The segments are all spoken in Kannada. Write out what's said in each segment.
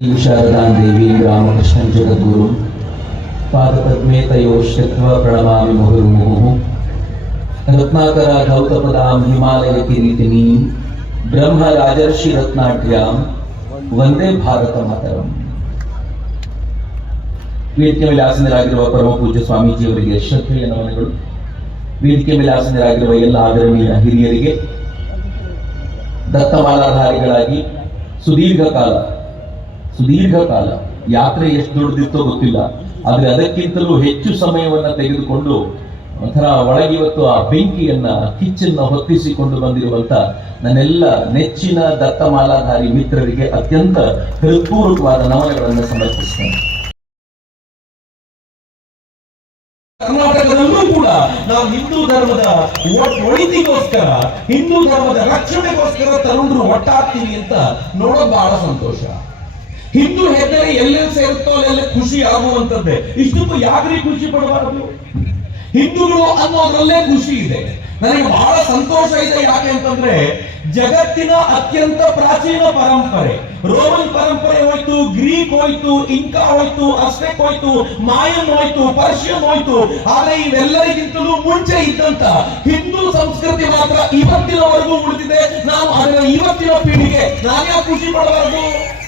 शारदां देवीं रामकृष्णं जगद्गुरुं पादपद्मे तयोः श्रित्वा प्रणमामि मुहुर्मुहुः रत्नाकरा धौतपदां हिमालयकिरीटिनीं ब्रह्मराजर्षिरत्नाढ्यां ವಂದೇ ಭಾರತ ಮಾತರಂ ವೇದಿಕೆ ಮೇಲೆ ಆಸನರಾಗಿರುವ ಪರಮ ಪೂಜ್ಯ ಸ್ವಾಮೀಜಿಯವರಿಗೆ ಶ್ರದ್ಧೆಯ ನಮನಗಳು ವೇದಿಕೆ ಮೇಲೆ ಆಸನರಾಗಿರುವ ಎಲ್ಲ ಆದರಣೀಯ ಹಿರಿಯರಿಗೆ ದತ್ತಮಾಲಾಧಾರಿಗಳಾಗಿ ಸುದೀರ್ಘ ಕಾಲ ಸುದೀರ್ಘ ಕಾಲ. ಯಾತ್ರೆ ಎಷ್ಟು ದೊಡ್ಡದಿತ್ತೋ ಗೊತ್ತಿಲ್ಲ. ಆದ್ರೆ ಅದಕ್ಕಿಂತಲೂ ಹೆಚ್ಚು ಸಮಯವನ್ನ ತೆಗೆದುಕೊಂಡು ಒಂಥರ ಒಳಗಿವತ್ತು ಆ ಬೆಂಕಿಯನ್ನ, ಕಿಚ್ಚನ್ನ ಹೊತ್ತಿಸಿಕೊಂಡು ಬಂದಿರುವಂತ ನನ್ನೆಲ್ಲ ನೆಚ್ಚಿನ ದತ್ತಮಾಲಾಧಾರಿ ಮಿತ್ರರಿಗೆ ಅತ್ಯಂತ ಹೃತ್ಪೂರ್ವಕವಾದ ನಮನಗಳನ್ನು ಸಮರ್ಪಿಸ್ತೇನೆ. ಕರ್ನಾಟಕದಲ್ಲೂ ಕೂಡ ನಾವು ಹಿಂದೂ ಧರ್ಮದ ಒಳಿತಿಗೋಸ್ಕರ, ಹಿಂದೂ ಧರ್ಮದ ರಕ್ಷಣೆಗೋಸ್ಕರ ತರುಣರು ಒಟ್ಟಾಗ್ತೀವಿ ಅಂತ ನೋಡೋದು ಬಹಳ ಸಂತೋಷ. ಹಿಂದೂ ಹೆದರಿ ಎಲ್ಲೆಲ್ಲಿ ಸೇರುತ್ತೋ ಅಲ್ಲೆಲ್ಲ ಖುಷಿ ಆಗುವಂತದ್ದೇ ಇಷ್ಟಕ್ಕೂ ಯಾಕ್ರಿ ಖುಷಿ ಪಡಬಾರದು? ಹಿಂದೂಗಳು ಅನ್ನೋದ್ರಲ್ಲೇ ಖುಷಿ ಇದೆ. ನನಗೆ ಬಹಳ ಸಂತೋಷ ಇದೆ ಯಾಕೆ ಅಂತಂದ್ರೆ, ಜಗತ್ತಿನ ಅತ್ಯಂತ ಪ್ರಾಚೀನ ಪರಂಪರೆ, ರೋಮನ್ ಪರಂಪರೆ ಹೋಯ್ತು, ಗ್ರೀಕ್ ಹೋಯ್ತು, ಇಂಕಾ ಹೋಯ್ತು, ಅಸ್ಟೆಕ್ ಹೋಯ್ತು ಮಾಯನ್ ಹೋಯ್ತು, ಪರ್ಷಿಯನ್ ಹೋಯ್ತು. ಆದ್ರೆ ಇವೆಲ್ಲರಿಗಿಂತಲೂ ಮುಂಚೆ ಇದ್ದಂತ ಹಿಂದೂ ಸಂಸ್ಕೃತಿ ಮಾತ್ರ ಇವತ್ತಿನವರೆಗೂ ಉಳಿದಿದೆ. ನಾವು ಅದರ ಇವತ್ತಿನ ಪೀಳಿಗೆ ನಾನೇ ಖುಷಿ ಪಡಬಾರದು?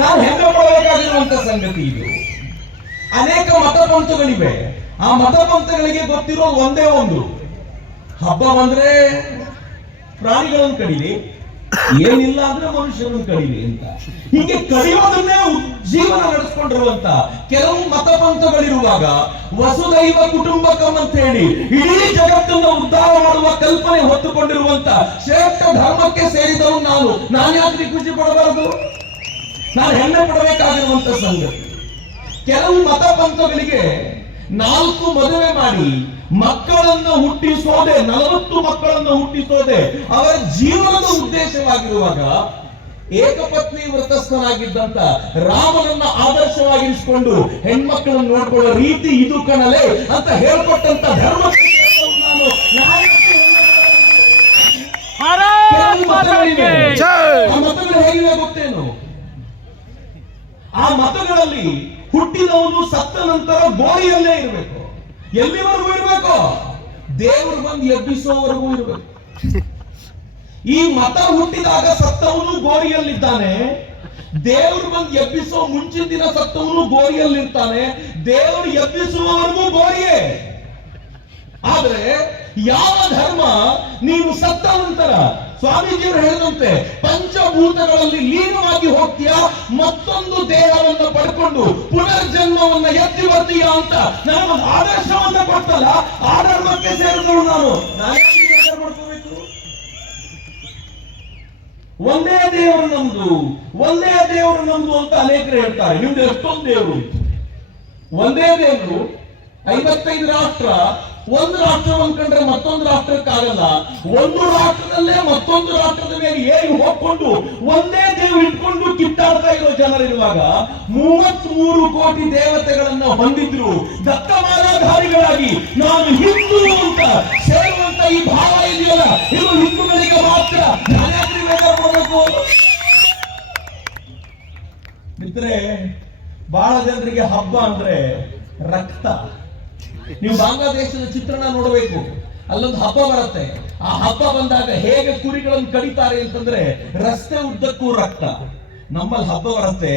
ನಾವು ಹೆಮ್ಮೆ ಪಡಬೇಕಾಗಿರುವಂತ ಸಂಗತಿ ಇದು. ಅನೇಕ ಮತಪಂಥಗಳಿವೆ. ಆ ಮತಪಂಥಗಳಿಗೆ ಗೊತ್ತಿರೋ ಒಂದೇ ಒಂದು. ಹಬ್ಬ ಬಂದ್ರೆ ಪ್ರಾಣಿಗಳನ್ನು ಕಡಿಲಿ, ಏನಿಲ್ಲ ಅಂದ್ರೆ ಮನುಷ್ಯರನ್ನು ಕಡಿಲಿ ಅಂತ. ಹೀಗೆ ಕಡಿಯೋದನ್ನೇ ಜೀವನ ನಡೆಸ್ಕೊಂಡಿರುವಂತ ಕೆಲವು ಮತಪಂಥಗಳಿರುವಾಗ ವಸುದೈವ ಕುಟುಂಬಕಂ ಅಂತ ಹೇಳಿ ಇಡೀ ಜಗತ್ತನ್ನು ಉದ್ಧಾರ ಮಾಡುವ ಕಲ್ಪನೆ ಹೊತ್ತುಕೊಂಡಿರುವಂತ ಶ್ರೇಷ್ಠ ಧರ್ಮಕ್ಕೆ ಸೇರಿದವನು ನಾನು. ನಾನು ಯಾಕೆ ಖುಷಿ ಪಡಬಾರದು? ನಾನು ಹೆಮ್ಮೆ ಪಡಬೇಕಾಗಿರುವಂತ ಸಂಗತಿ ಕೆಲವು ಮತ ಪಂಥಗಳಿಗೆ ನಾಲ್ಕು ಮದುವೆ ಮಾಡಿ ಮಕ್ಕಳನ್ನು ಹುಟ್ಟಿಸೋದೆ ನಲವತ್ತು ಮಕ್ಕಳನ್ನು ಹುಟ್ಟಿಸೋದೆ ಅವರ ಜೀವನದ ಉದ್ದೇಶವಾಗಿರುವಾಗ ಏಕಪತ್ನಿ ವ್ರತಸ್ಥನಾಗಿದ್ದಂತ ರಾಮನನ್ನ ಆದರ್ಶವಾಗಿರಿಸಿಕೊಂಡು ಹೆಣ್ಮಕ್ಕಳನ್ನು ನೋಡ್ಕೊಳ್ಳೋ ರೀತಿ ಇದು ಕಣಲೆ ಅಂತ ಹೇಳ್ಕೊಟ್ಟಂತ ಧರ್ಮ ಮತಗಳು ಹೇಗಿವೆ ಗೊತ್ತೇನು? ಆ ಮತಗಳಲ್ಲಿ ಹುಟ್ಟಿದವನು ಸತ್ತ ನಂತರ ಗೋರಿಯಲ್ಲೇ ಇರಬೇಕು. ಎಲ್ಲಿವರೆಗೂ ಇರಬೇಕು? ದೇವರು ಬಂದು ಎಬ್ಬಿಸೋವರೆಗೂ ಇರಬೇಕು. ಈ ಮತ ಹುಟ್ಟಿದಾಗ ಸತ್ತವನು ಗೋರಿಯಲ್ಲಿದ್ದಾನೆ. ದೇವರು ಬಂದು ಎಬ್ಬಿಸೋ ಮುಂಚಿನ ದಿನ ಸತ್ತವನು ಗೋರಿಯಲ್ಲಿರ್ತಾನೆ. ದೇವರು ಎಬ್ಬಿಸುವವರೆಗೂ ಗೋರಿಯೇ. ಆದ್ರೆ ಯಾವ ಧರ್ಮ ನೀವು ಸತ್ತ ನಂತರ ಸ್ವಾಮೀಜಿಯವರು ಹೇಳಿದಂತೆ, ಪಂಚಭೂತಗಳಲ್ಲಿ ಲೀನವಾಗಿ ಹೋಗ್ತೀಯಾ? ಮತ್ತೊಂದು ದೇಹವನ್ನು ಪಡ್ಕೊಂಡು ಪುನರ್ಜನ್ಮವನ್ನ ಎತ್ತಿ ಬರ್ತೀಯಾ ಅಂತ ನಾನು ಆದರ್ಶವನ್ನ ಕೊಟ್ಟಲ್ಲ ಆ ಧರ್ಮಕ್ಕೆ ನಾನು. ಒಂದೇ ದೇವರು ನಮ್ದು, ಒಂದೇ ದೇವರು ನಮ್ದು ಅಂತ ಅನೇಕರು ಹೇಳ್ತಾರೆ. ನಿಮ್ದು ಎಷ್ಟೊಂದು ದೇವರು ಒಂದೇ ದೇವರು, ಐವತ್ತೈದು ರಾಷ್ಟ್ರ ಒಂದು ರಾಷ್ಟ್ರ ಒಂದ್ಕಂಡ್ರೆ ಮತ್ತೊಂದು ರಾಷ್ಟ್ರಕ್ಕಾಗಲ್ಲ. ಒಂದು ರಾಷ್ಟ್ರದಲ್ಲೇ ಮತ್ತೊಂದು ರಾಷ್ಟ್ರದ ಮೇಲೆ ಏರಿ ಹೋಗ್ಕೊಂಡು ಒಂದೇ ದೇವ್ ಇಟ್ಕೊಂಡು ಕಿತ್ತಾಡ್ತಾ ಇರೋ ಜನರಿರುವಾಗ ಮೂವತ್ತ್ ಮೂರು ಕೋಟಿ ದೇವತೆಗಳನ್ನ ಹೊಂದಿದ್ರು ದತ್ತಮಾನಾಧಾರಿಗಳಾಗಿ ನಾನು ಹಿಂದೂ ಅಂತ ಸೇರುವಂತ ಈ ಭಾವ ಇದೆಯಲ್ಲ, ಇದು ಹಿಂದೂಗಳಿಗೆ ಮಾತ್ರ. ಮಾಡ್ಬೇಕು? ಮಿತ್ರೆ ಬಹಳ ಜನರಿಗೆ ಹಬ್ಬ ಅಂದ್ರೆ ರಕ್ತ. ನೀವು ಬಾಂಗ್ಲಾದೇಶದ ಚಿತ್ರಣ ನೋಡಬೇಕು. ಅಲ್ಲೊಂದು ಹಬ್ಬ ಬರುತ್ತೆ. ಆ ಹಬ್ಬ ಬಂದಾಗ ಹೇಗೆ ಕುರಿಗಳನ್ನು ಕಡಿತಾರೆ ಅಂತಂದ್ರೆ ರಸ್ತೆ ಉದ್ದಕ್ಕೂ ರಕ್ತ. ನಮ್ಮಲ್ಲಿ ಹಬ್ಬ ಬರುತ್ತೆ.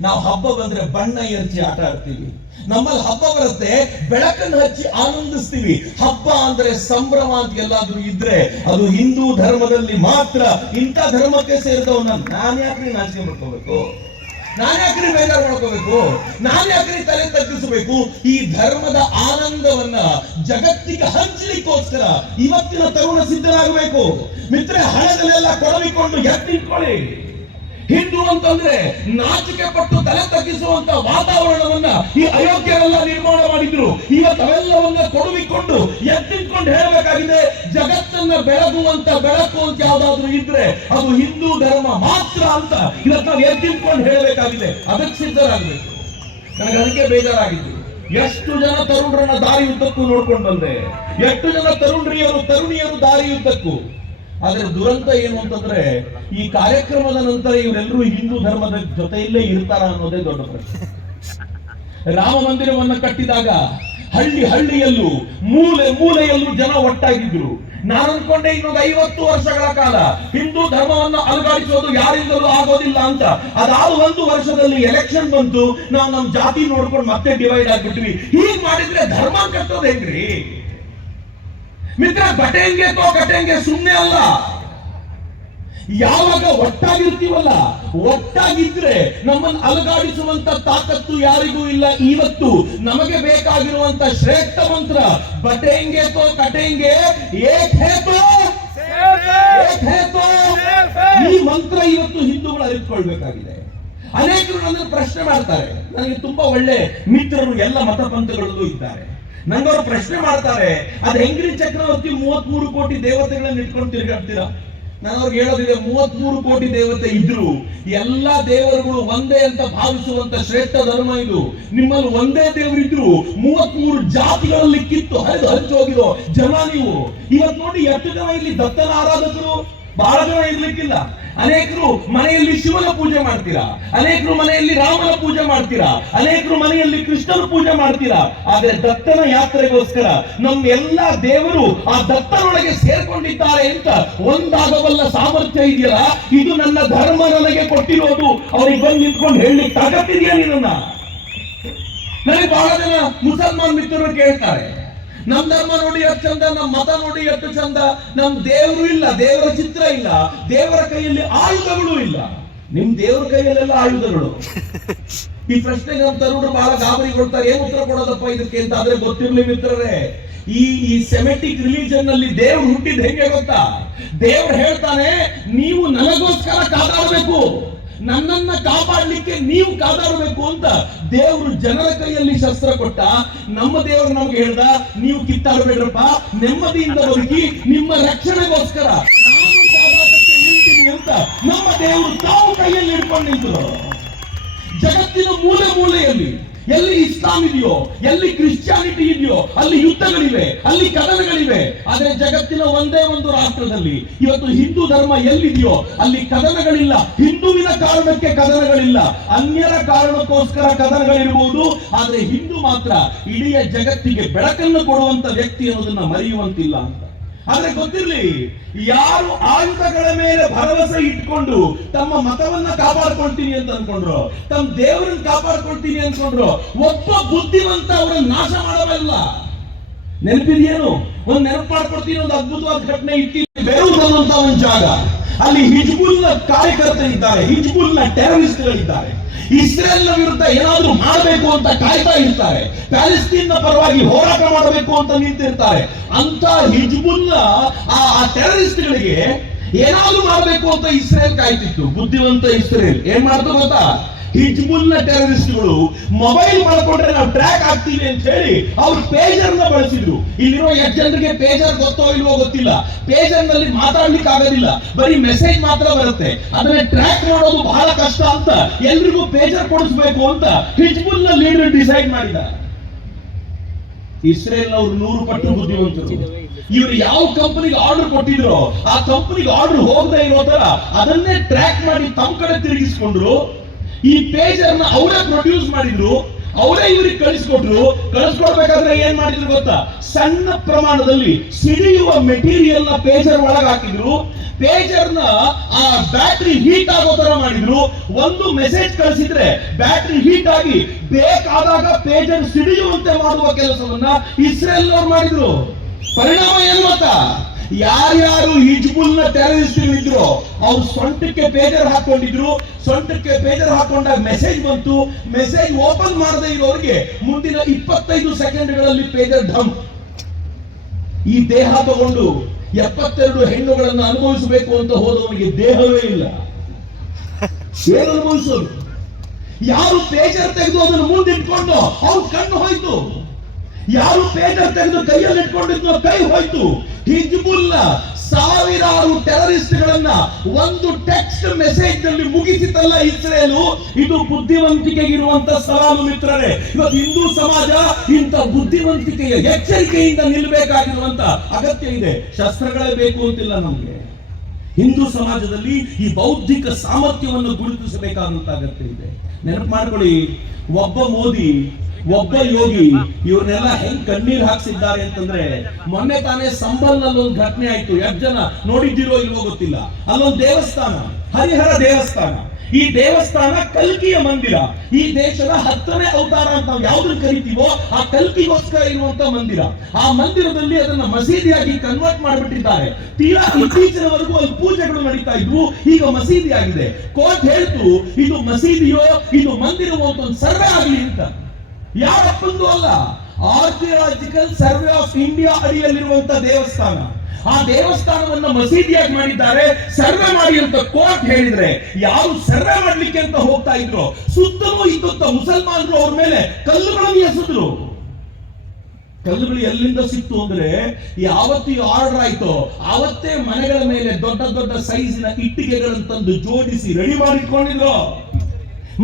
ನಾವು ಹಬ್ಬ ಬಂದ್ರೆ ಬಣ್ಣ ಎರಚಿ ಆಟ ಆಡ್ತೀವಿ. ನಮ್ಮಲ್ಲಿ ಹಬ್ಬ ಬರುತ್ತೆ, ಬೆಳಕನ್ನು ಹಚ್ಚಿ ಆನಂದಿಸ್ತೀವಿ. ಹಬ್ಬ ಅಂದ್ರೆ ಸಂಭ್ರಮ ಅಂತ ಎಲ್ಲಾದ್ರೂ ಇದ್ರೆ ಅದು ಹಿಂದೂ ಧರ್ಮದಲ್ಲಿ ಮಾತ್ರ ಇಂಥ ಧರ್ಮಕ್ಕೆ ಸೇರಿದವನ್ನ ನಾನು ಯಾಕ್ರಿ ನಾಚಿಕೆ ಮಾಡ್ಕೋಬೇಕು ನಾನು ಯಾಕ್ರಿ ಬೇಜಾರು ಮಾಡ್ಕೋಬೇಕು? ನಾನು ಯಾಕ್ರಿ ತಲೆ ತಗ್ಗಿಸಬೇಕು? ಈ ಧರ್ಮದ ಆನಂದವನ್ನ ಜಗತ್ತಿಗೆ ಹಂಚಲಿಕ್ಕೋಸ್ಕರ ಇವತ್ತಿನ ತರುಣ ಸಿದ್ಧರಾಗಬೇಕು. ಮಿತ್ರ ಹಣದಲ್ಲೆಲ್ಲ ಕೊಡವಿಕೊಂಡು ಎತ್ತಿಟ್ಕೊಳ್ಳಿ. ಹಿಂದೂ ಅಂತಂದ್ರೆ ನಾಚಿಕೆ ಪಟ್ಟು ತಲೆ ತಗ್ಗಿಸುವಂತ ವಾತಾವರಣವನ್ನ ಈ ಅಯೋಗ್ಯರೆಲ್ಲ ನಿರ್ಮಾಣ ಮಾಡಿದ್ರು. ಇವತ್ತು ಅವೆಲ್ಲವನ್ನ ಕೊಡುವಿಕೊಂಡು ಎತ್ತಿಟ್ಕೊಂಡು ಹೇಳಬೇಕಾಗಿದೆ, ಜಗತ್ತನ್ನ ಬೆಳಗುವಂತ ಬೆಳಕು ಅಂತ ಯಾವ್ದಾದ್ರು ಇದ್ರೆ ಅದು ಹಿಂದೂ ಧರ್ಮ ಮಾತ್ರ ಅಂತ ಇವತ್ತು ನಾವು ಎತ್ತಿಟ್ಕೊಂಡು ಹೇಳಬೇಕಾಗಿದೆ. ಅದಕ್ಕೆ ಸಿದ್ಧರಾಗಬೇಕು. ನನಗೆ ಅದಕ್ಕೆ ಬೇಜಾರಾಗಿದ್ದು ಎಷ್ಟು ಜನ ತರುಣರನ್ನ ದಾರಿ ಉದ್ದಕ್ಕೂ ನೋಡ್ಕೊಂಡು ಬಂದೆ. ಎಷ್ಟು ಜನ ತರುಣರಿಯರು ತರುಣಿಯರು ದಾರಿ ಉದ್ದಕ್ಕೂ ಆದ್ರೆ ದುರಂತ ಏನು ಅಂತಂದ್ರೆ ಈ ಕಾರ್ಯಕ್ರಮದ ನಂತರ ಇವರೆಲ್ಲರೂ ಹಿಂದೂ ಧರ್ಮದ ಜೊತೆಯಲ್ಲೇ ಇರ್ತಾರ ಅನ್ನೋದೇ ದೊಡ್ಡ ಪ್ರಶ್ನೆ. ರಾಮ ಮಂದಿರವನ್ನ ಕಟ್ಟಿದಾಗ ಹಳ್ಳಿ ಹಳ್ಳಿಯಲ್ಲೂ ಮೂಲೆ ಮೂಲೆಯಲ್ಲೂ ಜನ ಒಟ್ಟಾಗಿದ್ರು. ನಾನು ಅನ್ಕೊಂಡೆ ಇನ್ನೊಂದು ಐವತ್ತು ವರ್ಷಗಳ ಕಾಲ ಹಿಂದೂ ಧರ್ಮವನ್ನ ಅಲುಗಾಡಿಸೋದು ಯಾರಿಂದಲೂ ಆಗೋದಿಲ್ಲ ಅಂತ. ಅದಾದ ಒಂದು ವರ್ಷದಲ್ಲಿ ಎಲೆಕ್ಷನ್ ಬಂತು, ನಾವು ನಮ್ ಜಾತಿ ನೋಡ್ಕೊಂಡು ಮತ್ತೆ ಡಿವೈಡ್ ಆಗ್ಬಿಟ್ವಿ. ಹೀಗೆ ಮಾಡಿದ್ರೆ ಧರ್ಮ ಕಟ್ಟೋದು ಹೆಂಗ್ರಿ? ಮಿತ್ರ ಘಟೆಂಗೆ ತೋ, ಕಟೆಂಗೆ ಸುಮ್ಮನೆ ಅಲ್ಲ. ಯಾವಾಗ ಒಟ್ಟಾಗಿರ್ತೀವಲ್ಲ, ಒಟ್ಟಾಗಿದ್ರೆ ನಮ್ಮನ್ನು ಅಲುಗಾಡಿಸುವಂತ ತಾಕತ್ತು ಯಾರಿಗೂ ಇಲ್ಲ. ಇವತ್ತು ನಮಗೆ ಬೇಕಾಗಿರುವಂತ ಶ್ರೇಷ್ಠ ಮಂತ್ರ, ಬಟೆಂಗೆ ತೋ, ಕಟೆಂಗೆ ಈ ಮಂತ್ರ ಇವತ್ತು ಹಿಂದೂಗಳು ಅರಿತುಕೊಳ್ಬೇಕಾಗಿದೆ. ಅನೇಕರು ನನ್ನ ಪ್ರಶ್ನೆ ಮಾಡ್ತಾರೆ. ನನಗೆ ತುಂಬಾ ಒಳ್ಳೆ ಮಿತ್ರರು ಎಲ್ಲ ಮತ ಪಂಥಗಳಲ್ಲೂ ಇದ್ದಾರೆ. ನಂಗವರು ಪ್ರಶ್ನೆ ಮಾಡ್ತಾರೆ ಅದ್ ಹೆಂಗ್ರಿ ಚಕ್ರವರ್ತಿ ಮೂವತ್ಮೂರು ಕೋಟಿ ದೇವತೆಗಳನ್ನ ಇಟ್ಕೊಂಡು ತಿರುಗಾಡ್ತೀರಾ ನಾನು ಅವ್ರಿಗೆ ಹೇಳೋದಿದೆ ಮೂವತ್ಮೂರು ಕೋಟಿ ದೇವತೆ ಇದ್ರು, ಎಲ್ಲಾ ದೇವರುಗಳು ಒಂದೇ ಅಂತ ಭಾವಿಸುವಂತ ಶ್ರೇಷ್ಠ ಧರ್ಮ ಇದು. ನಿಮ್ಮಲ್ಲಿ ಒಂದೇ ದೇವರಿದ್ರು, ಮೂವತ್ಮೂರು ಜಾತಿಗಳಲ್ಲಿ ಕಿತ್ತು ಹರಿದು ಹೋಗಿರೋ ಜನ ನೀವು. ಇವತ್ ನೋಡಿ ಎಷ್ಟು ಜನ ಇಲ್ಲಿ ದತ್ತನ ಆರಾಧಕರು? ಬಹಳ ಜನ ಇರ್ಲಿಕ್ಕಿಲ್ಲ. ಅನೇಕರು ಮನೆಯಲ್ಲಿ ಶಿವನ ಪೂಜೆ ಮಾಡ್ತೀರಾ? ಅನೇಕರು ಮನೆಯಲ್ಲಿ ರಾಮನ ಪೂಜೆ ಮಾಡ್ತೀರಾ? ಅನೇಕರು ಮನೆಯಲ್ಲಿ ಕೃಷ್ಣನ ಪೂಜೆ ಮಾಡ್ತೀರಾ? ಆದ್ರೆ ದತ್ತನ ಯಾತ್ರೆಗೋಸ್ಕರ ನಮ್ಮ ಎಲ್ಲಾ ದೇವರು ಆ ದತ್ತನೊಳಗೆ ಸೇರ್ಕೊಂಡಿದ್ದಾರೆ ಅಂತ ಒಂದಾಗಬಲ್ಲ ಸಾಮರ್ಥ್ಯ ಇದೆಯಲ್ಲ? ಇದು ನನ್ನ ಧರ್ಮ ನನಗೆ ಕೊಟ್ಟಿರೋದು. ಅವ್ರಿಗೆ ಬಂದು ನಿಂತ್ಕೊಂಡು ಹೇಳಲಿಕ್ಕೆ ತಾಕತ್ತಿದೆಯಾ ನಿನ್ನ ನನಗೆ ಬಹಳ ಜನ ಮುಸಲ್ಮಾನ್ ಮಿತ್ರರು ಕೇಳ್ತಾರೆ. ನಮ್ ಧರ್ಮ ನೋಡಿ ಎಷ್ಟು ಚಂದ, ನಮ್ ಮತ ನೋಡಿ ಎಷ್ಟು ಚಂದ, ನಮ್ ದೇವರು ಇಲ್ಲ, ದೇವರ ಚಿತ್ರ ಇಲ್ಲ, ದೇವರ ಕೈಯಲ್ಲಿ ಆಯುಧಗಳು ಇಲ್ಲ. ನಿಮ್ ದೇವ್ರ ಕೈಯಲ್ಲೆಲ್ಲ ಆಯುಧಗಳು. ಈ ಪ್ರಶ್ನೆಗೆ ನಮ್ಮ ತರುಣರು ಬಹಳ ಗಾಬರಿ ಕೊಡ್ತಾರೆ. ಏನ್ ಉತ್ತರ ಕೊಡೋದಪ್ಪ ಇದಕ್ಕೆ ಅಂತ ಆದ್ರೆ ಗೊತ್ತಿರ್ಲಿ ಮಿತ್ರರೇ. ಈ ಈ ಸೆಮೆಟಿಕ್ ರಿಲಿಜನ್ನಲ್ಲಿ ದೇವ್ರು ಹುಟ್ಟಿದ್ ಹೆಂಗೆ ಗೊತ್ತಾ? ದೇವ್ರು ಹೇಳ್ತಾನೆ, ನೀವು ನನಗೋಸ್ಕರ ಕಾದಾಡಬೇಕು. ನನ್ನನ್ನ ಕಾಪಾಡಲಿಕ್ಕೆ ನೀವು ಕಾದಾಡಬೇಕು ಅಂತ ದೇವರು ಜನರ ಕೈಯಲ್ಲಿ ಶಸ್ತ್ರ ಕೊಟ್ಟ, ನಮ್ಮ ದೇವರು ನಮ್ಗೆ ಹೇಳ್ದ, ನೀವು ಕಿತ್ತಾಡಬೇಡ್ರಪ್ಪ, ನೆಮ್ಮದಿಯಿಂದ ಬದುಕಿ, ನಿಮ್ಮ ರಕ್ಷಣೆಗೋಸ್ಕರ ನಾನು ಕಾದಾಟಕ್ಕೆ ನಿಲ್ತೀನಿ ಅಂತ ನಮ್ಮ ದೇವರು ತಾವು ಕೈಯಲ್ಲಿ ಹಿಡ್ಕೊಂಡು ನಿಂತರು. ಜಗತ್ತಿನ ಮೂಲೆ ಮೂಲೆಯಲ್ಲಿ ಎಲ್ಲಿ ಇಸ್ಲಾಂ ಇದೆಯೋ, ಎಲ್ಲಿ ಕ್ರಿಶ್ಚಿಯಾನಿಟಿ ಇದೆಯೋ, ಅಲ್ಲಿ ಯುದ್ಧಗಳಿವೆ, ಅಲ್ಲಿ ಕದನಗಳಿವೆ, ಆದ್ರೆ ಜಗತ್ತಿನ ಒಂದೇ ಒಂದು ರಾಷ್ಟ್ರದಲ್ಲಿ ಇವತ್ತು ಹಿಂದೂ ಧರ್ಮ ಎಲ್ಲಿದೆಯೋ, ಅಲ್ಲಿ ಕದನಗಳಿಲ್ಲ. ಹಿಂದುವಿನ ಕಾರಣಕ್ಕೆ ಕದನಗಳಿಲ್ಲ. ಅನ್ಯರ ಕಾರಣಕ್ಕೋಸ್ಕರ ಕದನಗಳಿರಬಹುದು ಆದ್ರೆ ಹಿಂದೂ ಮಾತ್ರ ಇಡೀ ಜಗತ್ತಿಗೆ ಬೆಳಕನ್ನು ಕೊಡುವಂತ ವ್ಯಕ್ತಿ ಅನ್ನೋದನ್ನ ಮರೆಯುವಂತಿಲ್ಲ ಅಂತ. ಆದ್ರೆ ಗೊತ್ತಿರ್ಲಿ, ಯಾರು ಆಯುಧಗಳ ಮೇಲೆ ಭರವಸೆ ಇಟ್ಕೊಂಡು ತಮ್ಮ ಮತವನ್ನ ಕಾಪಾಡ್ಕೊಳ್ತೀನಿ ಅಂತ ಅನ್ಕೊಂಡ್ರು, ತಮ್ಮ ದೇವರನ್ನ ಕಾಪಾಡ್ಕೊಳ್ತೀನಿ ಅನ್ಕೊಂಡ್ರು, ಒಬ್ಬ ಬುದ್ಧಿವಂತ ಅವರನ್ನ ನಾಶ ಮಾಡಬಲ್ಲ. ನೆನಪಿದೆಯೇನು? ಒಂದು ನೆನಪು ಮಾಡ್ಕೊಡ್ತೀನಿ ಒಂದು ಅದ್ಭುತವಾದ ಘಟನೆ ಇಟ್ಟಿ ಬೆರೂದ್ ಅನ್ನುವಂತ ಒಂದು ಜಾಗ. ಅಲ್ಲಿ ಹಿಜ್ಬುಲ್ನ ಕಾರ್ಯಕರ್ತರಿದ್ದಾರೆ ಟೆರರಿಸ್ಟ್ಗಳಿದ್ದಾರೆ. ಇಸ್ರೇಲ್ನ ವಿರುದ್ಧ ಏನಾದ್ರೂ ಮಾಡಬೇಕು ಅಂತ ಕಾಯ್ತಾ ಇರ್ತಾರೆ. ಪ್ಯಾಲೆಸ್ತೀನ್ನ ಪರವಾಗಿ ಹೋರಾಟ ಮಾಡಬೇಕು ಅಂತ ನಿಂತಿರ್ತಾರೆ. ಅಂತ ಹಿಜ್ಬುಲ್ನ ಆ ಟೆರರಿಸ್ಟ್ಗಳಿಗೆ ಏನಾದ್ರೂ ಮಾಡಬೇಕು ಅಂತ ಇಸ್ರೇಲ್ ಕಾಯ್ತಿತ್ತು. ಬುದ್ಧಿವಂತ ಇಸ್ರೇಲ್. ಏನ್ ಮಾಡ್ತು ಗೊತ್ತಾ? ಹಿಜ್ಬುಲ್ನ ಟೆರರಿಸ್ಟ್ಗಳು ಮೊಬೈಲ್ ಮಾಡ್ಕೊಂಡ್ರೆ ನಾವು ಟ್ರ್ಯಾಕ್ ಆಗ್ತೀವಿ ಅಂತ ಹೇಳಿ ಅವ್ರು ಪೇಜರ್ನ ಬಳಸಿದ್ರು. ಇಲ್ಲಿರೋ ಎಷ್ಟು ಜನರಿಗೆ ಪೇಜರ್ ಗೊತ್ತೋ ಇಲ್ವೋ ಗೊತ್ತಿಲ್ಲ. ಪೇಜರ್ನಲ್ಲಿ ಮಾತಾಡ್ಲಿಕ್ಕೆ ಆಗೋದಿಲ್ಲ. ಬರೀ ಮೆಸೇಜ್ ಮಾತ್ರ ಬರುತ್ತೆ. ಅದನ್ನ ಟ್ರ್ಯಾಕ್ ಮಾಡೋದು ಬಹಳ ಕಷ್ಟ ಅಂತ ಎಲ್ರಿಗೂ ಪೇಜರ್ ಕೊಡಿಸ್ಬೇಕು ಅಂತ ಹಿಜ್ಬುಲ್ನ ಲೀಡರ್ ಡಿಸೈಡ್ ಮಾಡಿದ ಇಸ್ರೇಲ್ ಅವರು ನೂರು ಪಟ್ಟು ಬುದ್ಧಿವಂತರು. ಇವರು ಯಾವ ಕಂಪನಿಗೆ ಆರ್ಡರ್ ಕೊಟ್ಟಿದ್ರು ಆ ಕಂಪನಿಗೆ ಆರ್ಡರ್ ಹೋಗದೆ ಇರೋ ತರ ಅದನ್ನೇ ಟ್ರ್ಯಾಕ್ ಮಾಡಿ ತಮ್ಮ ಕಡೆ ತಿರುಗಿಸ್ಕೊಂಡ್ರು. ಈ ಪೇಜರ್ನ ಅವರೇ ಪ್ರೊಡ್ಯೂಸ್ ಮಾಡಿದ್ರು, ಅವರೇ ಇವ್ರಿಗೆ ಕಳಿಸ್ಕೊಟ್ರು. ಕಳಿಸ್ಕೊಡ್ಬೇಕಾದ್ರೆ ಏನ್ ಮಾಡಿದ್ರು ಗೊತ್ತಾ? ಸಣ್ಣ ಪ್ರಮಾಣದಲ್ಲಿ ಸಿಡಿಯುವ ಮೆಟೀರಿಯಲ್ನ ಪೇಜರ್ ಒಳಗೆ ಹಾಕಿದ್ರು. ಪೇಜರ್ ಆ ಬ್ಯಾಟ್ರಿ ಹೀಟ್ ಆಗೋ ತರ ಮಾಡಿದ್ರು. ಒಂದು ಮೆಸೇಜ್ ಕಳಿಸಿದ್ರೆ ಬ್ಯಾಟ್ರಿ ಹೀಟ್ ಆಗಿ ಬೇಕಾದಾಗ ಪೇಜರ್ ಸಿಡಿಯುವಂತೆ ಮಾಡುವ ಕೆಲಸವನ್ನ ಇಸ್ರೇಲ್ ಅವ್ರು ಮಾಡಿದ್ರು. ಪರಿಣಾಮ ಏನು ಗೊತ್ತಾ? ಯಾರ್ಯಾರು ಹಿಜ್ಬುಲ್ನ ಟೆರರಿಸ್ಟ್ ಇದ್ರು, ಅವ್ರು ಸೊಂಟಕ್ಕೆ ಪೇಜರ್ ಹಾಕೊಂಡಿದ್ರು. ಸೊಂಟಕ್ಕೆ ಪೇಜರ್ ಹಾಕೊಂಡಾಗ ಮೆಸೇಜ್ ಬಂತು. ಮೆಸೇಜ್ ಓಪನ್ ಮಾಡದೇ ಇರೋರಿಗೆ ಮುಂದಿನ ಇಪ್ಪತ್ತೈದು ಸೆಕೆಂಡ್ಗಳಲ್ಲಿ ಪೇಜರ್ ಢಮ್ ಈ ದೇಹ ತಗೊಂಡು ಎಪ್ಪತ್ತೆರಡು ಹೆಣ್ಣುಗಳನ್ನು ಅನುಭವಿಸಬೇಕು ಅಂತ ಹೋದವನಿಗೆ ದೇಹವೇ ಇಲ್ಲ. ಏನು ಅನುಭವಿಸೋದು? ಯಾರು ಪೇಜರ್ ತೆಗೆದು ಅದನ್ನು ಮುಂದಿಟ್ಕೊಂಡು ಅವ್ರ ಕಣ್ಣು ಹೋಯ್ತು. ಯಾರು ಪೇಟರ್ ತೆಗೆದು ಕೈಯಲ್ಲಿ ಇಟ್ಕೊಂಡಿದ್ನೋ ಕೈ ಹೋಯ್ತು. ಹಿಜ್ಬುಲ್ನ ಸಾವಿರಾರು ಟೆರರಿಸ್ಟ್ ಗಳನ್ನ ಒಂದು ಟೆಕ್ಸ್ಟ್ ಮೆಸೇಜ್ನಲ್ಲಿ ಮುಗಿಸಿತಲ್ಲ ಇಸ್ರೇಲು. ಇದು ಬುದ್ಧಿವಂತಿಕೆಗಿರುವಂತ ಸವಾಲು ಮಿತ್ರರೇ. ಇವತ್ತು ಹಿಂದೂ ಸಮಾಜ ಇಂಥ ಬುದ್ಧಿವಂತಿಕೆಯ ಎಚ್ಚರಿಕೆಯಿಂದ ನಿಲ್ಲಬೇಕಾಗಿರುವಂತ ಅಗತ್ಯ ಇದೆ. ಶಸ್ತ್ರಗಳೇ ಬೇಕು ಅಂತಿಲ್ಲ ನಮ್ಗೆ. ಹಿಂದೂ ಸಮಾಜದಲ್ಲಿ ಈ ಬೌದ್ಧಿಕ ಸಾಮರ್ಥ್ಯವನ್ನು ಗುರುತಿಸಬೇಕಾದಂತ ಅಗತ್ಯ ಇದೆ. ನೆನಪು ಮಾಡ್ಕೊಳ್ಳಿ, ಒಬ್ಬ ಮೋದಿ ಒಬ್ಬ ಯೋಗಿ ಇವ್ರನ್ನೆಲ್ಲ ಹೆಂಗ್ ಕಣ್ಣೀರ್ ಹಾಕ್ಸಿದ್ದಾರೆ ಅಂತಂದ್ರೆ ಮೊನ್ನೆ ತಾನೇ ಸಂಬಲ್ನಲ್ಲಿ ಒಂದು ಘಟನೆ ಆಯ್ತು. ಎಷ್ಟು ಜನ ನೋಡಿದ್ದೀರೋ ಇಲ್ವೋ ಗೊತ್ತಿಲ್ಲ. ಅಲ್ಲೊಂದು ದೇವಸ್ಥಾನ, ಹರಿಹರ ದೇವಸ್ಥಾನ. ಈ ದೇವಸ್ಥಾನ ಕಲ್ಕಿಯ ಮಂದಿರ. ಈ ದೇಶದ ಹತ್ತನೇ ಅವತಾರ ಅಂತ ನಾವು ಯಾವ್ದನ್ನ ಕರಿತೀವೋ ಆ ಕಲ್ಕಿಗೋಸ್ಕರ ಇರುವಂತ ಮಂದಿರ. ಆ ಮಂದಿರದಲ್ಲಿ ಅದನ್ನ ಮಸೀದಿಯಾಗಿ ಕನ್ವರ್ಟ್ ಮಾಡಿಬಿಟ್ಟಿದ್ದಾರೆ. ತೀರಾ ಇತ್ತೀಚಿನವರೆಗೂ ಅಲ್ಲಿ ಪೂಜೆಗಳು ನಡೀತಾ ಇದ್ವು, ಈಗ ಮಸೀದಿ ಆಗಿದೆ ಕೋರ್ಟ್ ಹೇಳ್ತು, ಇದು ಮಸೀದಿಯೋ, ಇದು ಮಂದಿರವೋ ಅಂತ ಒಂದು ಸರ್ವೆ ಆಗಲಿ ಅಂತ. ಯಾರಪ್ಪಂದು ಅಲ್ಲ? ಆರ್ಕಿಯಾಲಜಿಕಲ್ ಸರ್ವೆ ಆಫ್ ಇಂಡಿಯಾ ಅಡಿಯಲ್ಲಿರುವಂತ ದೇವಸ್ಥಾನ. ಆ ದೇವಸ್ಥಾನವನ್ನ ಮಸೀದಿಯಾಗಿ ಮಾಡಿದ್ದಾರೆ. ಸರ್ವೆ ಮಾಡಿ ಅಂತ ಕೋರ್ಟ್ ಹೇಳಿದ್ರೆ ಯಾರು ಸರ್ವೆ ಮಾಡ್ಲಿಕ್ಕೆ ಅಂತ ಹೋಗ್ತಾ ಇದ್ರು? ಸುತ್ತಲೂ ಇದ್ದಂತ ಮುಸಲ್ಮಾನರು ಅವ್ರ ಮೇಲೆ ಕಲ್ಲುಗಳನ್ನು ಎಸೆದ್ರು. ಕಲ್ಲುಗಳು ಎಲ್ಲಿಂದ ಸಿಕ್ತು ಅಂದ್ರೆ ಯಾವತ್ತು ಆರ್ಡರ್ ಆಯ್ತೋ ಆವತ್ತೇ ಮನೆಗಳ ಮೇಲೆ ದೊಡ್ಡ ದೊಡ್ಡ ಸೈಜಿನ ಇಟ್ಟಿಗೆಗಳನ್ನು ತಂದು ಜೋಡಿಸಿ ರೆಡಿ ಮಾಡಿಟ್ಕೊಂಡಿದ್ರು.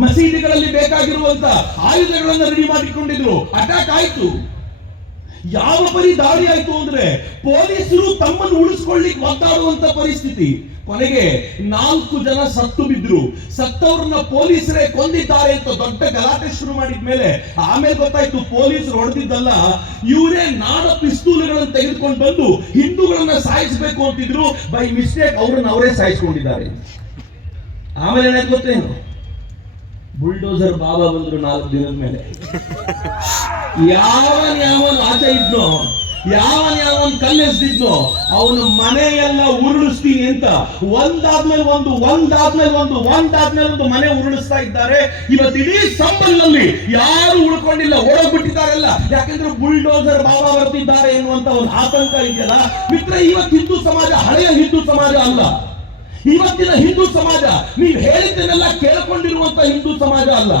ಮಸೀದಿಗಳಲ್ಲಿ ಬೇಕಾಗಿರುವಂತ ಆಯುಧಗಳನ್ನ ರೆಡಿ ಮಾಡಿಕೊಂಡಿದ್ರು. ಅಟ್ಯಾಕ್ ಆಯ್ತು. ಯಾವ ಪರಿ ದಾಳಿ ಆಯ್ತು ಅಂದ್ರೆ ಪೊಲೀಸರು ತಮ್ಮನ್ನು ಉಳಿಸ್ಕೊಳ್ಳಿಕ್ ಒದ್ದಾಡುವಂತ ಪರಿಸ್ಥಿತಿ. ಕೊನೆಗೆ ನಾಲ್ಕು ಜನ ಸತ್ತು ಬಿದ್ರು. ಸತ್ತವ್ರನ್ನ ಪೊಲೀಸರೇ ಕೊಂದಿದ್ದಾರೆ ಅಂತ ದೊಡ್ಡ ಗಲಾಟೆ ಶುರು ಮಾಡಿದ ಮೇಲೆ ಆಮೇಲೆ ಗೊತ್ತಾಯ್ತು ಪೊಲೀಸರು ಹೊಡೆದಿದ್ದಲ್ಲ. ಇವರೇ ನಾಡ ಪಿಸ್ತೂಲ್ಗಳನ್ನು ತೆಗೆದುಕೊಂಡು ಬಂದು ಹಿಂದೂಗಳನ್ನ ಸಾಯಿಸಬೇಕು ಅಂತಿದ್ರು. ಬೈ ಮಿಸ್ಟೇಕ್ ಅವ್ರನ್ನ ಅವರೇ ಸಾಯಿಸ್ಕೊಂಡಿದ್ದಾರೆ. ಆಮೇಲೆ ಏನಾಯ್ತು ಗೊತ್ತೇನು? ಬುಲ್ಡೋಸರ್ ಬಾಬಾ ಬಂದ್ರು ನಾಲ್ಕು ದಿನದ ಮೇಲೆ. ಯಾವನ್ ಯಾವನ್ ಆಚೆ ಇದ್ನೋ, ಯಾವನ್ ಯಾವನ್ ಕಲ್ಲೆಸ್ದಿದ್ನೋ ಅವನ ಮನೆಯೆಲ್ಲ ಉರುಳಿಸ್ತೀನಿ ಅಂತ ಒಂದಾದ್ಮೇಲೆ ಒಂದು ಒಂದಾದ್ಮೇಲೆ ಒಂದು ಒಂದಾದ್ಮೇಲೆ ಒಂದು ಮನೆ ಉರುಳಿಸ್ತಾ ಇದ್ದಾರೆ. ಇವತ್ತು ಇಡೀ ಸಂಬಲ್ನಲ್ಲಿ ಯಾರು ಉಳ್ಕೊಂಡಿಲ್ಲ ಓಡೋಗ್ಬಿಟ್ಟಿದ್ದಾರಲ್ಲ ಯಾಕಂದ್ರೆ ಬುಲ್ಡೋಸರ್ ಬಾಬಾ ಬರ್ತಿದ್ದಾರೆ ಎನ್ನುವಂತ ಒಂದು ಆತಂಕ ಇದೆಯಲ್ಲ. ಮಿತ್ರ ಇವತ್ತು ಹಿಂದೂ ಸಮಾಜ ಹಳೆಯ ಹಿಂದೂ ಸಮಾಜ ಅಲ್ಲ. ಇವತ್ತಿನ ಹಿಂದೂ ಸಮಾಜ, ನೀವು ಹೇಳಿದ್ದನ್ನೆಲ್ಲ ಕೇಳಿಕೊಂಡಿರುವಂತ ಹಿಂದೂ ಸಮಾಜ ಅಲ್ಲ.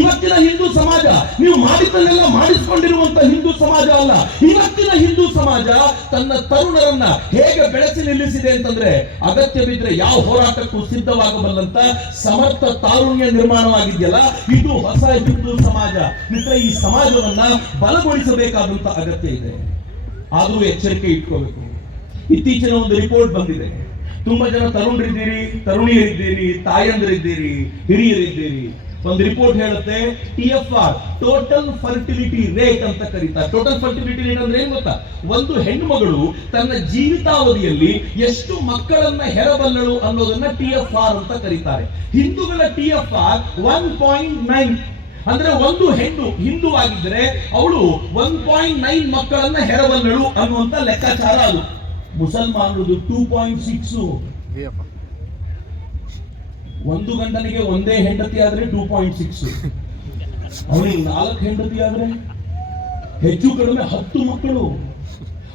ಇವತ್ತಿನ ಹಿಂದೂ ಸಮಾಜ, ನೀವು ಮಾಡಿದ್ದನ್ನೆಲ್ಲ ಮಾಡಿಸಿಕೊಂಡಿರುವಂತ ಹಿಂದೂ ಸಮಾಜ ಅಲ್ಲ. ಇವತ್ತಿನ ಹಿಂದೂ ಸಮಾಜ ತನ್ನ ತರುಣರನ್ನ ಹೇಗೆ ಬೆಳೆಸಿ ನಿಲ್ಲಿಸಿದೆ ಅಂತಂದ್ರೆ ಅಗತ್ಯ ಬಿದ್ರೆ ಯಾವ ಹೋರಾಟಕ್ಕೂ ಸಿದ್ಧವಾಗಬಲ್ಲಂತ ಸಮರ್ಥ ತಾರುಣ್ಯ ನಿರ್ಮಾಣವಾಗಿದೆಯಲ್ಲ, ಇದು ಹೊಸ ಹಿಂದೂ ಸಮಾಜ. ಮಿತ್ರ ಈ ಸಮಾಜವನ್ನ ಬಲಗೊಳಿಸಬೇಕಾದಂತ ಅಗತ್ಯ ಇದೆ. ಆದರೂ ಎಚ್ಚರಿಕೆ ಇಟ್ಕೋಬೇಕು. ಇತ್ತೀಚಿನ ಒಂದು ರಿಪೋರ್ಟ್ ಬಂದಿದೆ. ತುಂಬಾ ಜನ ತರುಣರಿದ್ದೀರಿ, ತರುಣಿಯರಿದ್ದೀರಿ, ತಾಯಂದಿರಿದ್ದೀರಿ, ಹಿರಿಯರಿದ್ದೀರಿ. ಒಂದು ರಿಪೋರ್ಟ್ ಹೇಳುತ್ತೆ T F R total fertility rate ಅಂತ ಕರೀತಾರೆ ಟೋಟಲ್ ಫರ್ಟಿಲಿಟಿ ರೇಟ್ ಅಂದ್ರೆ ಏನ್ ಗೊತ್ತಾ? ಒಂದು ಹೆಣ್ಣುಮಗಳು ತನ್ನ ಜೀವಿತಾವಧಿಯಲ್ಲಿ ಎಷ್ಟು ಮಕ್ಕಳನ್ನ ಹೆರಬಲ್ಲಳು ಅನ್ನೋದನ್ನ ಟಿ ಎಫ್ ಆರ್ ಅಂತ ಕರೀತಾರೆ. ಹಿಂದೂಗಳ T F R one point nine ಅಂದ್ರೆ ಒಂದು ಹೆಣ್ಣು ಹಿಂದೂ ಆಗಿದ್ರೆ ಅವಳು ಒನ್ ಪಾಯಿಂಟ್ ನೈನ್ ಮಕ್ಕಳನ್ನ ಹೆರಬಲ್ಲಳು ಅನ್ನುವಂತ ಲೆಕ್ಕಾಚಾರ ಅದು. ಮುಸಲ್ಮಾನರದು ಟೂ ಪಾಯಿಂಟ್ ಸಿಕ್ಸ್ ಒಂದು ಗಂಡನಿಗೆ ಒಂದೇ ಹೆಂಡತಿ ಆದ್ರೆ ಟೂ ಪಾಯಿಂಟ್ ಸಿಕ್ಸ್ ಅವನಿಗೆ ನಾಲ್ಕು ಹೆಂಡತಿ ಆದ್ರೆ ಹೆಚ್ಚು ಕಡಿಮೆ ಹತ್ತು ಮಕ್ಕಳು.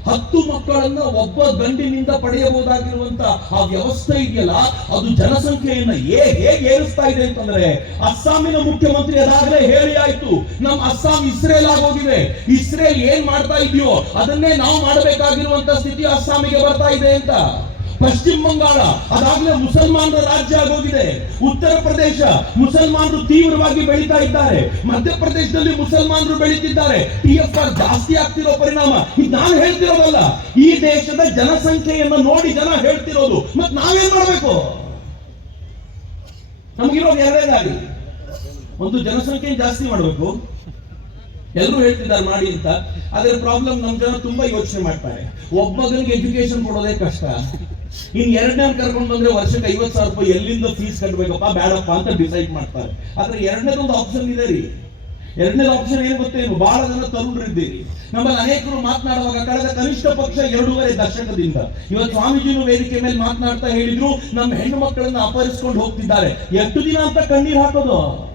ಹತ್ತು ಮಕ್ಕಳನ್ನ ಒಬ್ಬ ಗಂಡಿನಿಂದ ಪಡೆಯಬಹುದಾಗಿರುವಂತ ಆ ವ್ಯವಸ್ಥೆ ಇದೆಯಲ್ಲ, ಅದು ಜನಸಂಖ್ಯೆಯನ್ನ ಹೇಗೆ ಏರಿಸ್ತಾ ಇದೆ ಅಂತಂದ್ರೆ ಅಸ್ಸಾಮಿನ ಮುಖ್ಯಮಂತ್ರಿ ಅದಾಗಲೇ ಹೇಳಿ ಆಯ್ತು, ನಮ್ ಅಸ್ಸಾಂ ಇಸ್ರೇಲ್ ಆಗೋಗಿದೆ. ಇಸ್ರೇಲ್ ಏನ್ ಮಾಡ್ತಾ ಇದೆಯೋ ಅದನ್ನೇ ನಾವು ಮಾಡಬೇಕಾಗಿರುವಂತ ಸ್ಥಿತಿ ಅಸ್ಸಾಮಿಗೆ ಬರ್ತಾ ಇದೆ ಅಂತ. ಪಶ್ಚಿಮ ಬಂಗಾಳ, ಅದಾಗಲೇ ಮುಸಲ್ಮಾನರ ರಾಜ್ಯ ಆಗೋಗಿದೆ. ಉತ್ತರ ಪ್ರದೇಶ, ಮುಸಲ್ಮಾನರು ತೀವ್ರವಾಗಿ ಬೆಳೀತಾ ಇದ್ದಾರೆ. ಮಧ್ಯಪ್ರದೇಶದಲ್ಲಿ ಮುಸಲ್ಮಾನರು ಬೆಳೀತಿದ್ದಾರೆ. ಟಿ ಎಫ್ ಆರ್ ಜಾಸ್ತಿ ಆಗ್ತಿರೋ ಪರಿಣಾಮ. ಇದು ನಾನು ಹೇಳ್ತಿರೋದಲ್ಲ. ಈ ದೇಶದ ಜನಸಂಖ್ಯೆಯನ್ನು ನೋಡಿ ಜನ ಹೇಳ್ತಿರೋದು. ಮತ್ತೆ ನಾವೇನ್ ಮಾಡ್ಬೇಕು? ನಮಗಿರೋದು ಎರಡೇ ದಾರಿ ಒಂದು ಜನಸಂಖ್ಯೆ ಜಾಸ್ತಿ ಮಾಡಬೇಕು. ಎಲ್ಲರೂ ಹೇಳ್ತಿದ್ದಾರೆ ಮಾಡಿ ಅಂತ. ಆದ್ರೆ ಪ್ರಾಬ್ಲಮ್ ನಮ್ ಜನ ತುಂಬಾ ಯೋಚನೆ ಮಾಡ್ತಾರೆ. ಒಬ್ಬ ಮಗನಿಗೆ ಎಜುಕೇಶನ್ ಕೊಡೋದೇ ಕಷ್ಟ. ಇನ್ ಎರಡನೇ ಕರ್ಕೊಂಡು ಬಂದ್ರೆ ವರ್ಷಕ್ಕೆ ಐವತ್ ಸಾವಿರ ರೂಪಾಯಿ ಎಲ್ಲಿಂದ ಫೀಸ್ ಕಟ್ಟಬೇಕಪ್ಪ ಬೇಡಪ್ಪ ಅಂತ ಡಿಸೈಡ್ ಮಾಡ್ತಾರೆ. ಆದ್ರೆ ಎರಡನೇದೊಂದು ಆಪ್ಷನ್ ಇದೆ ರೀ. ಎರಡನೇ ಆಪ್ಷನ್ ಏನ್ ಗೊತ್ತೇನು ಬಹಳ ಜನ ತರುಣರಿದ್ದೀರಿ. ನಮ್ಮಲ್ಲಿ ಅನೇಕರು ಮಾತನಾಡುವಾಗ ಕಳೆದ ಕನಿಷ್ಠ ಪಕ್ಷ ಎರಡೂವರೆ ದಶಕದಿಂದ. ಇವತ್ತು ಸ್ವಾಮೀಜಿನು ವೇದಿಕೆ ಮೇಲೆ ಮಾತನಾಡ್ತಾ ಹೇಳಿದ್ರು, ನಮ್ಮ ಹೆಣ್ಣು ಮಕ್ಕಳನ್ನ ಅಪಹರಿಸಿಕೊಂಡು ಹೋಗ್ತಿದ್ದಾರೆ. ಎಷ್ಟು ದಿನ ಅಂತ ಕಣ್ಣೀರ್ ಹಾಕೋದು?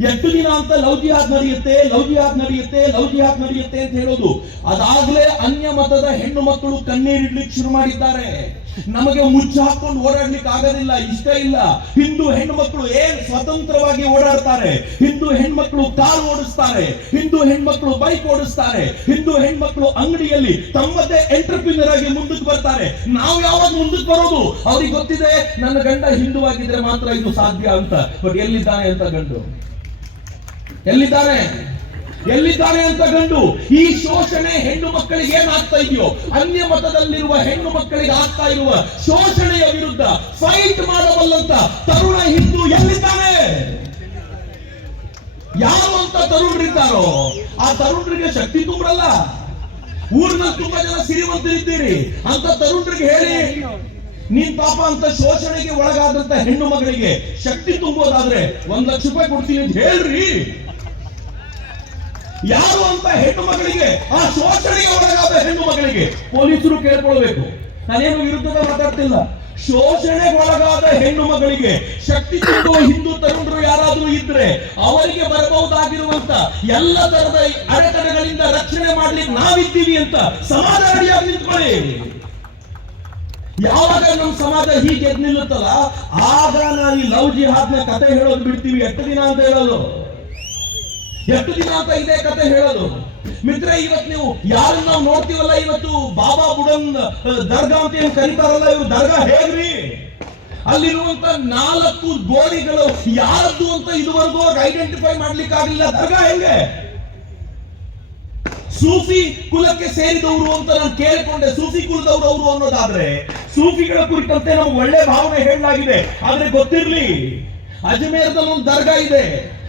ಎಷ್ಟು ದಿನ ಅಂತ ಲವ್ ಜಿಹಾದ್ ನಡೆಯುತ್ತೆ ಲವ್ ಜಿಹಾದ್ ನಡೆಯುತ್ತೆ ಲವ್ ಜಿಹಾದ್ ನಡೆಯುತ್ತೆ ಅಂತ ಹೇಳೋದು. ಅದಾಗ್ಲೇ ಅನ್ಯ ಮತದ ಹೆಣ್ಣು ಮಕ್ಕಳು ಕಣ್ಣೀರಿಡ್ಲಿಕ್ಕೆ ಶುರು ಮಾಡಿದ್ದಾರೆ. ನಮಗೆ ಮುಚ್ಚ ಹಾಕೊಂಡು ಓಡಾಡ್ಲಿಕ್ಕೆ ಆಗೋದಿಲ್ಲ ಇಷ್ಟ ಇಲ್ಲ. ಹಿಂದೂ ಹೆಣ್ಮಕ್ಳು ಏನ್ ಸ್ವತಂತ್ರವಾಗಿ ಓಡಾಡ್ತಾರೆ? ಹಿಂದೂ ಹೆಣ್ಮಕ್ಳು ಕಾರು ಓಡಿಸ್ತಾರೆ. ಹಿಂದೂ ಹೆಣ್ಮಕ್ಳು ಬೈಕ್ ಓಡಿಸ್ತಾರೆ. ಹಿಂದೂ ಹೆಣ್ಮಕ್ಳು ಅಂಗಡಿಯಲ್ಲಿ ತಮ್ಮದೇ ಎಂಟರ್ಪ್ರಿನರ್ ಆಗಿ ಮುಂದಕ್ಕೆ ಬರ್ತಾರೆ. ನಾವು ಯಾವಾಗ ಮುಂದಕ್ಕೆ ಬರೋದು? ಅವ್ರಿಗೆ ಗೊತ್ತಿದೆ, ನನ್ನ ಗಂಡ ಹಿಂದೂ ಆಗಿದ್ರೆ ಮಾತ್ರ ಇದು ಸಾಧ್ಯ ಅಂತ. ಬಟ್ ಎಲ್ಲಿದ್ದಾನೆ ಅಂತ ಗಂಡು? ಎಲ್ಲಿದ್ದಾನೆ? ಎಲ್ಲಿದ್ದಾನೆ ಅಂತ ಗಂಡು ಈ ಶೋಷಣೆ ಹೆಣ್ಣು ಮಕ್ಕಳಿಗೆ ಏನಾಗ್ತಾ ಇದೆಯೋ, ಅನ್ಯ ಮತದಲ್ಲಿರುವ ಹೆಣ್ಣು ಮಕ್ಕಳಿಗೆ ಆಗ್ತಾ ಇರುವ ಶೋಷಣೆಯ ವಿರುದ್ಧ ಫೈಟ್ ಮಾಡಬಲ್ಲಂತ ತರುಣ ಹಿಂದೂ ಎಲ್ಲಿದ್ದಾನೆ? ಯಾವ ಅಂತ ತರುಣರಿದ್ದಾರೋ, ಆ ತರುಣರಿಗೆ ಶಕ್ತಿ ತುಂಬಲ್ಲ ಊರಿನಲ್ಲಿ ತುಂಬಾ ಜನ ಸಿರಿವಂತರಿದ್ದೀರಿ. ಅಂತ ತರುಣರಿಗೆ ಹೇಳಿ, ನೀನ್ ಪಾಪ ಅಂತ ಶೋಷಣೆಗೆ ಒಳಗಾದಂತ ಹೆಣ್ಣು ಮಗಳಿಗೆ ಶಕ್ತಿ ತುಂಬೋದಾದ್ರೆ ಒಂದ್ ಲಕ್ಷ ರೂಪಾಯಿ ಕೊಡ್ತೀನಿ ಅಂತ ಹೇಳ್ರಿ. ಯಾರು ಅಂತ ಹೆಣ್ಣು ಮಗಳಿಗೆ, ಆ ಶೋಷಣೆಗೆ ಒಳಗಾದ ಹೆಣ್ಣು ಮಗಳಿಗೆ ಪೊಲೀಸರು ಕೇಳ್ಕೊಳ್ಬೇಕು. ನಾನೇನು ವಿರುದ್ಧದ ಮಾತಾಡ್ತಿಲ್ಲ. ಶೋಷಣೆಗೆ ಒಳಗಾದ ಹೆಣ್ಣು ಮಗಳಿಗೆ ಶಕ್ತಿ ತುಂಬುವ ಹಿಂದೂ ತರುಣರು ಯಾರಾದರೂ ಇದ್ರೆ ಅವರಿಗೆ ಬರಬಹುದಾಗಿರುವಂತ ಎಲ್ಲ ತರದ ಅಡೆತಡೆಗಳಿಂದ ರಕ್ಷಣೆ ಮಾಡ್ಲಿಕ್ಕೆ ನಾವಿದ್ದೀವಿ ಅಂತ ಸಮಾಜ ಅಡಿಯಾಗಿ ನಿಂತ್ಕೊಳ್ಳಿ. ಯಾವಾಗ ನಮ್ಮ ಸಮಾಜ ಹೀಗೆ ನಿಲ್ಲುತ್ತಲ್ಲ, ಆಗ ನಾನು ಈ ಲವ್ ಜಿಹಾದ್ನ ಕತೆ ಹೇಳೋದು ಬಿಡ್ತೀವಿ, ಎಷ್ಟು ದಿನ ಅಂತ ಹೇಳೋದು? ಎಷ್ಟು ದಿನ ಅಂತ ಇದೇ ಕತೆ ಹೇಳೋದು. ಮಿತ್ರ ಇವತ್ತು ನೀವು ಯಾರನ್ನ ನಾವು ನೋಡ್ತೀವಲ್ಲ, ಇವತ್ತು ಬಾಬಾ ಬುಡನ್ ದರ್ಗಾ ಅಂತ ಏನ್ ಕರೀತಾರಲ್ಲ, ಇವ್ರು ದರ್ಗಾ ಹೇಗ್ರಿ? ಅಲ್ಲಿರುವಂತ ನಾಲ್ಕು ಗೋರಿಗಳು ಯಾರದ್ದು ಅಂತ ಇದುವರೆಗೂ ಐಡೆಂಟಿಫೈ ಮಾಡ್ಲಿಕ್ಕೆ ಆಗಲಿಲ್ಲ. ದರ್ಗಾ ಹೆಂಗೆ? ಸೂಫಿ ಕುಲಕ್ಕೆ ಸೇರಿದವರು ಅಂತ ನಾನು ಕೇಳಿಕೊಂಡೆ. ಸೂಫಿ ಕುಲದವರು ಅವರು ಅನ್ನೋದಾದ್ರೆ ಸೂಫಿಗಳ ಕುರಿತಂತೆ ನಮ್ಗೆ ಒಳ್ಳೆ ಭಾವನೆ ಹೇಳಲಾಗಿದೆ. ಆದ್ರೆ ಗೊತ್ತಿರ್ಲಿ ಅಜ್ಮೇರ್ದಲ್ಲಿ ಒಂದು ದರ್ಗಾ ಇದೆ.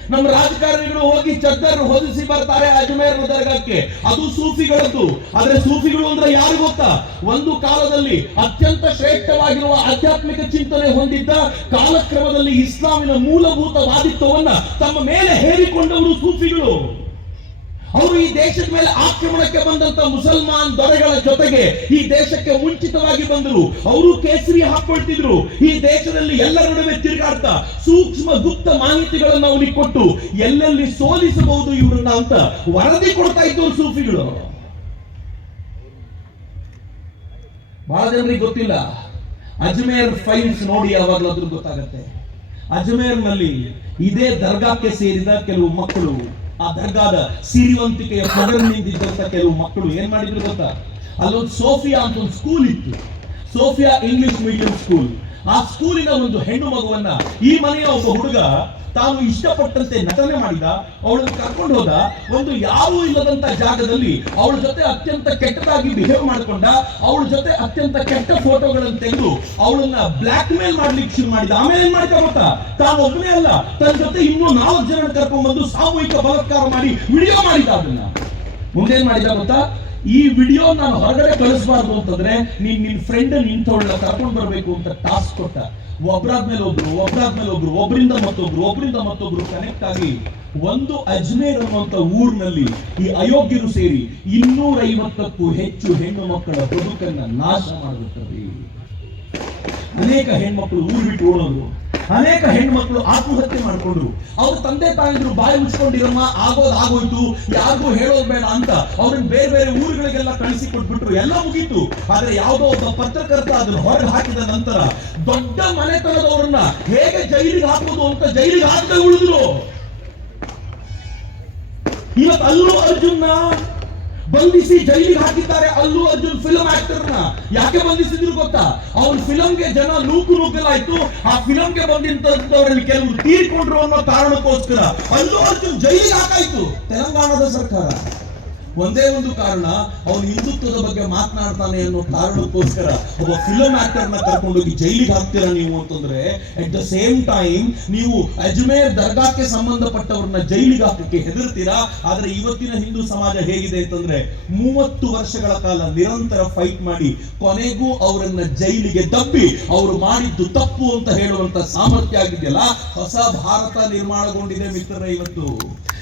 ನಮ್ಮ ರಾಜಕಾರಣಿಗಳು ಹೋಗಿ ಚದ್ದರ್ ಹೊದಿಸಿ ಬರ್ತಾರೆ ಅಜ್ಮೇರ್ ದರ್ಗಕ್ಕೆ ಅದು ಸೂಫಿಗಳದ್ದು. ಆದ್ರೆ ಸೂಫಿಗಳು ಅಂದ್ರೆ ಯಾರು ಗೊತ್ತಾ? ಒಂದು ಕಾಲದಲ್ಲಿ ಅತ್ಯಂತ ಶ್ರೇಷ್ಠವಾಗಿರುವ ಆಧ್ಯಾತ್ಮಿಕ ಚಿಂತನೆ ಹೊಂದಿದ್ದ ಕಾಲಕ್ರಮದಲ್ಲಿ ಇಸ್ಲಾಮಿನ ಮೂಲಭೂತ ವಾದಿತ್ವವನ್ನ ತಮ್ಮ ಮೇಲೆ ಹೇರಿಕೊಂಡವರು ಸೂಫಿಗಳು. ಅವರು ಈ ದೇಶದ ಮೇಲೆ ಆಕ್ರಮಣಕ್ಕೆ ಬಂದಂತ ಮುಸಲ್ಮಾನ್ ದೊರೆಗಳ ಜೊತೆಗೆ ಈ ದೇಶಕ್ಕೆ ಮುಂಚಿತವಾಗಿ ಬಂದರು. ಅವರು ಕೇಸರಿ ಹಾಕೊಳ್ತಿದ್ರು. ಈ ದೇಶದಲ್ಲಿ ಎಲ್ಲರ ನಡುವೆ ತಿರುಗಾಡ್ತಾ ಸೂಕ್ಷ್ಮ ಗುಪ್ತ ಮಾಹಿತಿಗಳನ್ನು ಅವನಿಗೆ ಕೊಟ್ಟು ಎಲ್ಲೆಲ್ಲಿ ಸೋಲಿಸಬಹುದು ಇವರನ್ನ ಅಂತ ವರದಿ ಕೊಡ್ತಾ ಇದ್ದವರು ಸೂಫಿಗಳು. ಬಹಳ ಜನರಿಗೆ ಗೊತ್ತಿಲ್ಲ. ಅಜ್ಮೇರ್ ಫೈಲ್ಸ್ ನೋಡಿ ಯಾವಾಗಲಾದ್ರೂ ಗೊತ್ತಾಗತ್ತೆ. ಅಜ್ಮೇರ್ನಲ್ಲಿ ಇದೇ ದರ್ಗಾಕ್ಕೆ ಸೇರಿದ ಕೆಲವು ಮಕ್ಕಳು ಆ ದರ್ಗಾದ ಸಿರಿವಂತಿಕೆಯ ಪದರನಿಂದಿದ್ದಂತ ಕೆಲವು ಮಕ್ಕಳು ಏನ್ ಮಾಡಿದ್ರು ಗೊತ್ತಾ? ಅಲ್ಲೊಂದು ಸೋಫಿಯಾ ಅಂತ ಒಂದು ಸ್ಕೂಲ್ ಇತ್ತು. ಸೋಫಿಯಾ ಇಂಗ್ಲಿಷ್ ಮೀಡಿಯಂ ಸ್ಕೂಲ್ ಆ ಸ್ಕೂಲಿನ ಒಂದು ಹೆಣ್ಣು ಮಗುವನ್ನ ಈ ಮನೆಯ ಒಬ್ಬ ಹುಡುಗ ತಾನು ಇಷ್ಟಪಟ್ಟಂತೆ ನಟನೆ ಮಾಡಿದ, ಅವಳನ್ನು ಕರ್ಕೊಂಡು ಹೋದ ಒಂದು ಯಾರೂ ಇಲ್ಲದಂತ ಜಾಗದಲ್ಲಿ ಅವಳ ಜೊತೆ ಅತ್ಯಂತ ಕೆಟ್ಟದಾಗಿ ಬಿಹೇವ್ ಮಾಡಿಕೊಂಡ, ಅವಳ ಜೊತೆ ಅತ್ಯಂತ ಕೆಟ್ಟ ಫೋಟೋಗಳನ್ನು ತೆಗೆದು ಅವಳನ್ನ ಬ್ಲಾಕ್ ಮೇಲ್ ಮಾಡ್ಲಿಕ್ಕೆ ಶುರು ಮಾಡಿದ. ಆಮೇಲೆ ಏನ್ ಮಾಡ್ತಾ ಗೊತ್ತಾ? ತಾನು ಒಬ್ಬನೇ ಅಲ್ಲ, ತನ್ನ ಜೊತೆ ಇನ್ನೂ ನಾಲ್ಕು ಜನ ಕರ್ಕೊಂಡ್ ಬಂದು ಸಾಮೂಹಿಕ ಬಲಾತ್ಕಾರ ಮಾಡಿ ವಿಡಿಯೋ ಮಾಡಿದ ಅದನ್ನ ಮುಂದೇನ್ ಮಾಡಿದ ಗೊತ್ತಾ? ಈ ವಿಡಿಯೋ ನಾನು ಹೊರಗಡೆ ಕಳಿಸಬಾರ್ದು ಅಂತಂದ್ರೆ ನೀನ್ ನಿನ್ ಫ್ರೆಂಡ್ ನಿಂತವಳನ್ನ ಕರ್ಕೊಂಡು ಬರಬೇಕು ಅಂತ ಟಾಸ್ಕ್ ಕೊಟ್ಟ. ಒಬ್ರಾದ್ಮೇಲೆ ಒಬ್ರು ಒಬ್ರಾದ್ಮೇಲೆ ಒಬ್ರು, ಒಬ್ರಿಂದ ಮತ್ತೊಬ್ರು ಒಬ್ರಿಂದ ಮತ್ತೊಬ್ರು ಕನೆಕ್ಟ್ ಆಗಿ ಒಂದು ಅಜ್ಮೇರ್ ಅನ್ನುವಂತ ಊರಿನಲ್ಲಿ ಈ ಅಯೋಗ್ಯರು ಸೇರಿ ಇನ್ನೂರ ಐವತ್ತಕ್ಕೂ ಹೆಚ್ಚು ಹೆಣ್ಣು ಮಕ್ಕಳ ಬದುಕನ್ನ ನಾಶ ಮಾಡುತ್ತದೆ ಅನೇಕ ಹೆಣ್ಮಕ್ಳು ಊರು ಬಿಟ್ಟು ಓಡೋದ್ರು. ಅನೇಕ ಹೆಣ್ಮಕ್ಳು ಆತ್ಮಹತ್ಯೆ ಮಾಡಿಕೊಂಡ್ರು. ಅವ್ರ ತಂದೆ ತಾಯಿದ್ರು ಬಾಯಿ ಮುಚ್ಕೊಂಡಿರಮ್ಮ, ಆಗೋದ್ ಆಗೋಯ್ತು, ಯಾರಿಗೂ ಹೇಳೋದ್ ಬೇಡ ಅಂತ ಅವ್ರನ್ನ ಬೇರೆ ಬೇರೆ ಊರುಗಳಿಗೆಲ್ಲ ಕಳಿಸಿ ಕೊಟ್ಬಿಟ್ರು. ಎಲ್ಲ ಮುಗೀತು. ಆದ್ರೆ ಯಾವ್ದೋ ಒಬ್ಬ ಪತ್ರಕರ್ತ ಅದನ್ನ ಹೊರಗೆ ಹಾಕಿದ ನಂತರ ದೊಡ್ಡ ಮನೆತನದವ್ರನ್ನ ಹೇಗೆ ಜೈಲಿಗೆ ಹಾಕೋದು ಅಂತ ಜೈಲಿಗೆ ಹಾಕದೆ ಉಳಿದ್ರು. ಇವತ್ತು ಅಲ್ಲೂ ಅರ್ಜುನ್ನ ಬಂಧಿಸಿ ಜೈಲಿಗೆ ಹಾಕಿದ್ದಾರೆ ಅಲ್ಲು ಅರ್ಜುನ್ ಫಿಲಂ ಆಕ್ಟರ್ನ ಯಾಕೆ ಬಂಧಿಸಿದ್ರು ಗೊತ್ತಾ? ಅವ್ರ ಫಿಲಂಗೆ ಜನ ನೂಕು ನೂಕಲಾಯ್ತು ಆ ಫಿಲಂಗೆ ಬಂದಿದ್ದವರಲ್ಲಿ ಕೆಲವರು ತೀರ್ಕೊಂಡ್ರು ಅನ್ನೋ ಕಾರಣಕ್ಕೋಸ್ಕರ ಅಲ್ಲು ಅರ್ಜುನ್ ಜೈಲಿಗೆ ಹಾಕಾಯ್ತು. ತೆಲಂಗಾಣದ ಸರ್ಕಾರ. ಒಂದೇ ಒಂದು ಕಾರಣ, ಅವನು ಹಿಂದುತ್ವದ ಬಗ್ಗೆ ಮಾತನಾಡ್ತಾನೆ ಅನ್ನೋ ಕಾರಣಕ್ಕೋಸ್ಕರ ಒಬ್ಬ ಫಿಲಂ ಆಕ್ಟರ್ನ ಕರ್ಕೊಂಡೋಗಿ ಜೈಲಿಗೆ ಹಾಕ್ತೀರಾ ನೀವು ಅಂತಂದ್ರೆ ಅಟ್ ದ ಸೇಮ್ ಟೈಮ್ ನೀವು ಅಜ್ಮೇರ್ ದರ್ಗಾಕ್ಕೆ ಸಂಬಂಧಪಟ್ಟವ್ರನ್ನ ಜೈಲಿಗೆ ಹಾಕಕ್ಕೆ ಹೆದರ್ತೀರಾ? ಆದ್ರೆ ಇವತ್ತಿನ ಹಿಂದೂ ಸಮಾಜ ಹೇಗಿದೆ ಅಂತಂದ್ರೆ, ಮೂವತ್ತು ವರ್ಷಗಳ ಕಾಲ ನಿರಂತರ ಫೈಟ್ ಮಾಡಿ, ಕೊನೆಗೂ ಅವರನ್ನ ಜೈಲಿಗೆ ದಬ್ಬಿ, ಅವರು ಮಾಡಿದ್ದು ತಪ್ಪು ಅಂತ ಹೇಳುವಂತ ಸಾಮರ್ಥ್ಯ ಆಗಿದೆಯಲ್ಲ, ಹೊಸ ಭಾರತ ನಿರ್ಮಾಣಗೊಂಡಿದೆ ಮಿತ್ರರೇ ಇವತ್ತು.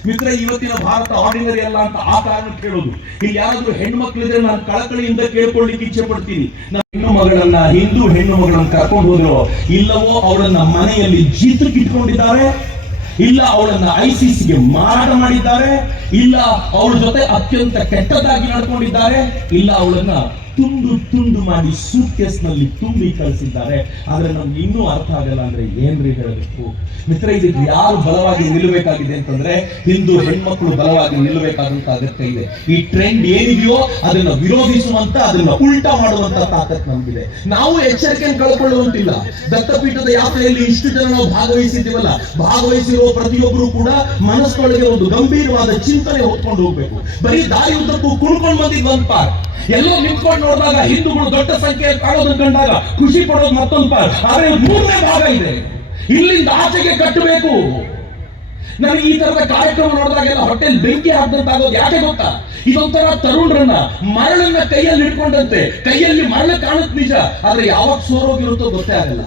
ಮಿತ್ರ, ಇವತ್ತಿನ ಭಾರತ ಆರ್ಡಿನರಿ ಅಲ್ಲ ಅಂತ ಆ ಕಾರಣ ಕೇಳೋದು. ಇಲ್ಲಿ ಯಾರಾದ್ರೂ ಹೆಣ್ಮಕ್ಳಿದ್ರೆ ನಾನು ಕಳಕಳಿಯಿಂದ ಕೇಳ್ಕೊಳ್ಳಿಕ್ಕೆ ಇಚ್ಛೆ ಪಡ್ತೀನಿ. ನಮ್ಮ ಹೆಣ್ಣು ಮಗಳನ್ನ ಹಿಂದೂ ಹೆಣ್ಣು ಮಗಳನ್ನ ಕರ್ಕೊಂಡು ಹೋದ್ರು. ಇಲ್ಲವೋ ಅವಳನ್ನ ಮನೆಯಲ್ಲಿ ಜೀತಕ್ಕೆ ಇಟ್ಕೊಂಡಿದ್ದಾರೆ. ಇಲ್ಲ ಅವಳನ್ನ ಐಸಿಸಿಗೆ ಮಾರಾಟ ಮಾಡಿದ್ದಾರೆ. ಇಲ್ಲ ಅವಳ ಜೊತೆ ಅತ್ಯಂತ ಕೆಟ್ಟದಾಗಿ ನಡ್ಕೊಂಡಿದ್ದಾರೆ. ಇಲ್ಲ ಅವಳನ್ನ ತುಂಡು ತುಂಡು ಮಾಡಿ ಸೂಟ್ಕೇಸ್ನಲ್ಲಿ ತುಂಬಿ ಕಳಿಸಿದ್ದಾರೆ. ಆದ್ರೆ ನಮ್ಗೆ ಇನ್ನೂ ಅರ್ಥ ಆಗಲ್ಲ ಅಂದ್ರೆ ಏನ್ರಿ ಹೇಳಬೇಕು? ಮಿತ್ರ ಇದಕ್ಕೆ ಯಾರು ಬಲವಾಗಿ ನಿಲ್ಲಬೇಕಾಗಿದೆ ಅಂತಂದ್ರೆ ಹಿಂದೂ ಹೆಣ್ಮಕ್ಳು ಬಲವಾಗಿ ನಿಲ್ಲಬೇಕಾದಂತ ಅಗತ್ಯ ಇದೆ. ಈ ಟ್ರೆಂಡ್ ಏನಿದೆಯೋ ಅದನ್ನ ವಿರೋಧಿಸುವಂತ, ಅದನ್ನ ಉಲ್ಟಾ ಮಾಡುವಂತ ತಾಕತ್ ನಮ್ಗಿದೆ. ನಾವು ಎಚ್ಚರಿಕೆಯನ್ನು ಕಳ್ಕೊಳ್ಳುವಂತಿಲ್ಲ. ದತ್ತಪೀಠದ ಯಾತ್ರೆಯಲ್ಲಿ ಇಷ್ಟು ಜನ ನಾವು ಭಾಗವಹಿಸಿದ್ದೀವಲ್ಲ, ಭಾಗವಹಿಸಿರುವ ಪ್ರತಿಯೊಬ್ಬರು ಕೂಡ ಮನಸ್ಸೊಳಗೆ ಒಂದು ಗಂಭೀರವಾದ ಚಿಂತನೆ ಹೊತ್ಕೊಂಡು ಹೋಗ್ಬೇಕು. ಬರೀ ದಾರಿ ಉದ್ದಕ್ಕೂ ಕುಣ್ಕೊಂಡು ಬಂದಿದ್ ಒಂದ್ ಪಾರ್ಕ್. ಎಲ್ಲೋ ನಿಂತ್ಕೊಂಡು ನೋಡಿದಾಗ ಹಿಂದೂಗಳು ದೊಡ್ಡ ಸಂಖ್ಯೆಯಲ್ಲಿ ಕಾಣೋದನ್ನು ಕಂಡಾಗ ಖುಷಿ ಪಡೋದು ಮತ್ತೊಂದು ಪಾರ್ ಆದರೆ ಮೂರನೇ ಭಾಗ ಇದೆ. ಇಲ್ಲಿಂದ ಆಚೆಗೆ ಕಟ್ಟಬೇಕು. ನನಗೆ ಈ ತರದ ಕಾರ್ಯಕ್ರಮ ನೋಡಿದಾಗೆಲ್ಲ ಹೊಟ್ಟೆಲ್ ಬೆಂಕಿ ಹಾಕ್ದಂತಾಗೋದು ಯಾಕೆ ಗೊತ್ತಾ? ಇದೊಂಥರ ತರುಣರನ್ನ ಮರಳನ್ನ ಕೈಯಲ್ಲಿ ಇಟ್ಕೊಂಡಂತೆ. ಕೈಯಲ್ಲಿ ಮರಳ ಕಾಣುತ್ತೆ ನಿಜ. ಆದ್ರೆ ಯಾವಾಗ ಸೋರೋಗಿರುತ್ತೋ ಗೊತ್ತೇ ಆಗಲ್ಲ.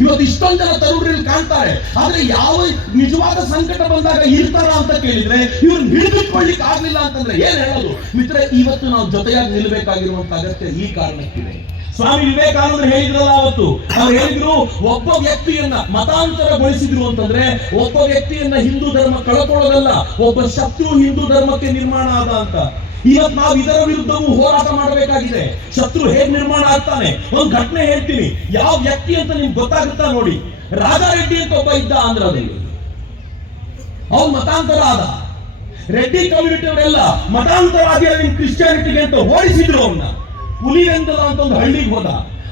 ಇವತ್ತು ಇಷ್ಟೊಂದು ಜನ ತರುಣರಲ್ಲಿ ಕಾಣ್ತಾರೆ. ಆದ್ರೆ ಯಾವ ನಿಜವಾದ ಸಂಕಟ ಬಂದಾಗ ಇರ್ತಾರ ಅಂತ ಕೇಳಿದ್ರೆ ಇವ್ರನ್ನ ಹಿಡಿದಿಟ್ಕೊಳ್ಳಿಕ್ ಆಗ್ಲಿಲ್ಲ ಅಂತಂದ್ರೆ ಏನ್ ಹೇಳೋದು? ಮಿತ್ರ ಇವತ್ತು ನಾವು ಜೊತೆಯಾಗಿ ನಿಲ್ಬೇಕಾಗಿರುವಂತ ಅಗತ್ಯ ಈ ಕಾರಣಕ್ಕಿದೆ. ಸ್ವಾಮಿ ವಿವೇಕಾನಂದರು ಹೇಳಿದ್ರಲ್ಲ ಅವತ್ತು, ಅವ್ರು ಹೇಳಿದ್ರು, ಒಬ್ಬ ವ್ಯಕ್ತಿಯನ್ನ ಮತಾಂತರಗೊಳಿಸಿದ್ರು ಅಂತಂದ್ರೆ ಒಬ್ಬ ವ್ಯಕ್ತಿಯನ್ನ ಹಿಂದೂ ಧರ್ಮ ಕಳ್ಕೊಳ್ಳೋದಲ್ಲ, ಒಬ್ಬ ಶತ್ರು ಹಿಂದೂ ಧರ್ಮಕ್ಕೆ ನಿರ್ಮಾಣ ಆದ ಅಂತ. ಇವತ್ತು ನಾವು ಇದರ ವಿರುದ್ಧವೂ ಹೋರಾಟ ಮಾಡಬೇಕಾಗಿದೆ. ಶತ್ರು ಹೇಗ್ ನಿರ್ಮಾಣ ಆಗ್ತಾನೆ? ಒಂದು ಘಟನೆ ಹೇಳ್ತೀನಿ. ಯಾವ ವ್ಯಕ್ತಿ ಅಂತ ನಿಮ್ಗೆ ಗೊತ್ತಾಗುತ್ತಾ ನೋಡಿ. ರಾಜಾರೆಡ್ಡಿ ಅಂತ ಒಬ್ಬ ಇದ್ದ ಆಂಧ್ರದಲ್ಲಿ. ಅವ್ನು ಮತಾಂತರ ಆದ ರೆಡ್ಡಿ ಕಮ್ಯುನಿಟಿ ಅವರೆಲ್ಲ ಮತಾಂತರ ಆಗಿ ನಿಮ್ ಕ್ರಿಶ್ಚಿಯಾನಿಟಿಗೆ ಅಂತ ಓಡಿಸಿದ್ರು ಅವನ್ನ ಪುಲಿವೆಂದಲ ಅಂತ ಒಂದು ಹಳ್ಳಿಗೆ ಹೋದ.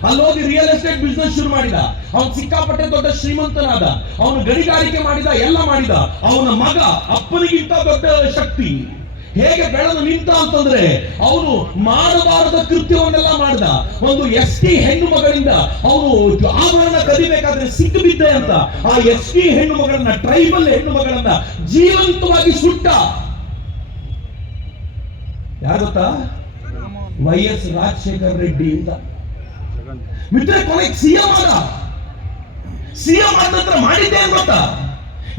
ಅಲ್ಲಿ ಹೋಗಿ ರಿಯಲ್ ಎಸ್ಟೇಟ್ ಬಿಸ್ನೆಸ್ ಶುರು ಮಾಡಿದ. ಅವನು ಸಿಕ್ಕಾಪಟ್ಟೆ ದೊಡ್ಡ ಶ್ರೀಮಂತನಾದ. ಅವನು ಗಣಿಗಾರಿಕೆ ಮಾಡಿದ, ಎಲ್ಲ ಮಾಡಿದ. ಅವನ ಮಗ ಅಪ್ಪನಿಗಿಂತ ದೊಡ್ಡ ಶಕ್ತಿ. ಹೇಗೆ ಬೆಳೆದು ನಿಂತ ಅಂತಂದ್ರೆ, ಅವನು ಮಾಡಬಾರದ ಕೃತ್ಯವನ್ನೆಲ್ಲ ಮಾಡಿದ. ಒಂದು ಎಸ್ ಟಿ ಹೆಣ್ಣು ಮಗಳಿಂದ ಅವನು ಆಭರಣ ಕದಿಬೇಕಾದ್ರೆ ಸಿಕ್ಕು ಬಿದ್ದೆ ಅಂತ. ಆ ಎಸ್ ಟಿ ಹೆಣ್ಣು ಮಗಳನ್ನ ಟ್ರೈಬಲ್ ಹೆಣ್ಣು ಮಗಳನ್ನ ಜೀವಂತವಾಗಿ ಸುಟ್ಟ. ಗೊತ್ತಾ? ವೈ ಎಸ್ ರಾಜಶೇಖರ್ ರೆಡ್ಡಿ ಅಂತ. ಮಿತ್ರ, ಕೊನೆಗೆ ಸಿಎಂ ಆದ. ಸಿಎಂ ಆದ ನಂತರ ಮಾಡಿದ್ದೆ ಗೊತ್ತಾ?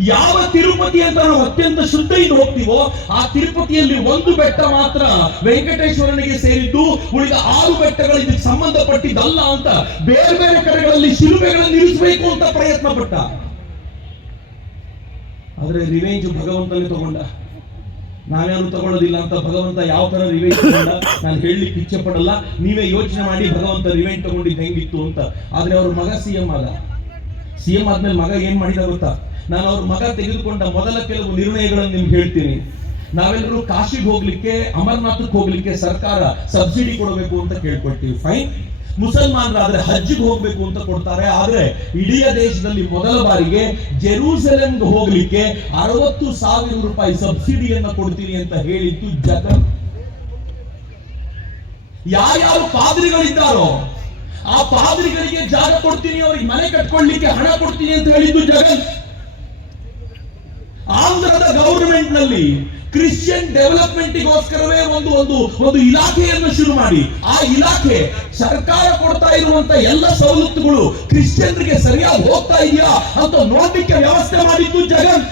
ಯಾವ ತಿರುಪತಿ ಅಂತ ನಾವು ಅತ್ಯಂತ ಶ್ರದ್ಧೆಯಿಂದ ಹೋಗ್ತೀವೋ, ಆ ತಿರುಪತಿಯಲ್ಲಿ ಒಂದು ಬೆಟ್ಟ ಮಾತ್ರ ವೆಂಕಟೇಶ್ವರನಿಗೆ ಸೇರಿದ್ದು, ಉಳಿದ ಆರು ಬೆಟ್ಟಗಳು ಇದಕ್ಕೆ ಸಂಬಂಧಪಟ್ಟಿದ್ದಲ್ಲ ಅಂತ ಬೇರೆ ಬೇರೆ ಕಡೆಗಳಲ್ಲಿ ಶಿಲುಬೆಗಳನ್ನು ಇರಿಸಬೇಕು ಅಂತ ಪ್ರಯತ್ನ ಪಟ್ಟ ಆದ್ರೆ ರಿವೆಂಜ್ ಭಗವಂತನೇ ತಗೊಂಡ. ನಾವ್ಯಾರು ತಗೊಳ್ಳೋದಿಲ್ಲ ಅಂತ ಭಗವಂತ ಯಾವ ತರ ರಿವೆಂಜ್ ತಗೊಂಡ, ನಾನು ಹೇಳಲಿಕ್ಕೆ ಇಚ್ಛೆ ಪಡಲ್ಲ. ನೀವೇ ಯೋಚನೆ ಮಾಡಿ ಭಗವಂತ ರಿವೆಂಜ್ ತಗೊಂಡಿದ್ದು ಹೆಂಗಿತ್ತು ಅಂತ. ಆದ್ರೆ ಅವ್ರ ಮಗ ಸಿಎಂ ಆದ. ಸಿಎಂ ಆದ್ಮೇಲೆ ಮಗ ಏನ್ ಮಾಡಿದ ಗೊತ್ತಾ? ನಾನು ಅವ್ರ ಮಗ ತೆಗೆದುಕೊಂಡ ಮೊದಲ ಕೆಲವು ನಿರ್ಣಯಗಳನ್ನು ನಿಮ್ಗೆ ಹೇಳ್ತೀನಿ. ನಾವೆಲ್ಲರೂ ಕಾಶಿಗೆ ಹೋಗ್ಲಿಕ್ಕೆ ಅಮರನಾಥಕ್ಕೆ ಹೋಗ್ಲಿಕ್ಕೆ ಸರ್ಕಾರ ಸಬ್ಸಿಡಿ ಕೊಡಬೇಕು ಅಂತ ಕೇಳ್ಕೊಳ್ತೀವಿ. ಫೈನ್ ಮುಸಲ್ಮಾನರಾದ್ರೆ ಹಜ್ಜಿಗೆ ಹೋಗ್ಬೇಕು ಅಂತ ಕೊಡ್ತಾರೆ. ಆದ್ರೆ ಇಡೀ ದೇಶದಲ್ಲಿ ಮೊದಲ ಬಾರಿಗೆ ಜೆರೂಸಲೆಂಗೆ ಹೋಗ್ಲಿಕ್ಕೆ ಅರವತ್ತು ಸಾವಿರ ರೂಪಾಯಿ ಸಬ್ಸಿಡಿಯನ್ನ ಕೊಡ್ತೀನಿ ಅಂತ ಹೇಳಿದ್ದು ಜಗನ್. ಯಾರ್ಯಾರು ಪಾದ್ರಿಗಳಿದ್ದಾರೋ ಆ ಪಾದ್ರಿಗಳಿಗೆ ಜಾಗ ಕೊಡ್ತೀನಿ, ಅವ್ರಿಗೆ ಮನೆ ಕಟ್ಕೊಳ್ಳಿಕ್ಕೆ ಹಣ ಕೊಡ್ತೀನಿ ಅಂತ ಹೇಳಿದ್ದು ಜಗನ್. ಆಂಧ್ರದ ಗೌರ್ಮೆಂಟ್ನಲ್ಲಿ ಕ್ರಿಶ್ಚಿಯನ್ ಡೆವಲಪ್ಮೆಂಟ್ಗೋಸ್ಕರವೇ ಒಂದು ಒಂದು ಒಂದು ಇಲಾಖೆಯನ್ನು ಶುರು ಮಾಡಿ. ಆ ಇಲಾಖೆ ಸರ್ಕಾರ ಕೊಡ್ತಾ ಇರುವಂತ ಎಲ್ಲ ಸವಲತ್ತುಗಳು ಕ್ರಿಶ್ಚಿಯನ್ರಿಗೆ ಸರಿಯಾಗಿ ಹೋಗ್ತಾ ಇದೆಯಾ ಅಂತ ನೋಡ್ಲಿಕ್ಕೆ ವ್ಯವಸ್ಥೆ ಮಾಡಿದ್ದು ಜಗನ್.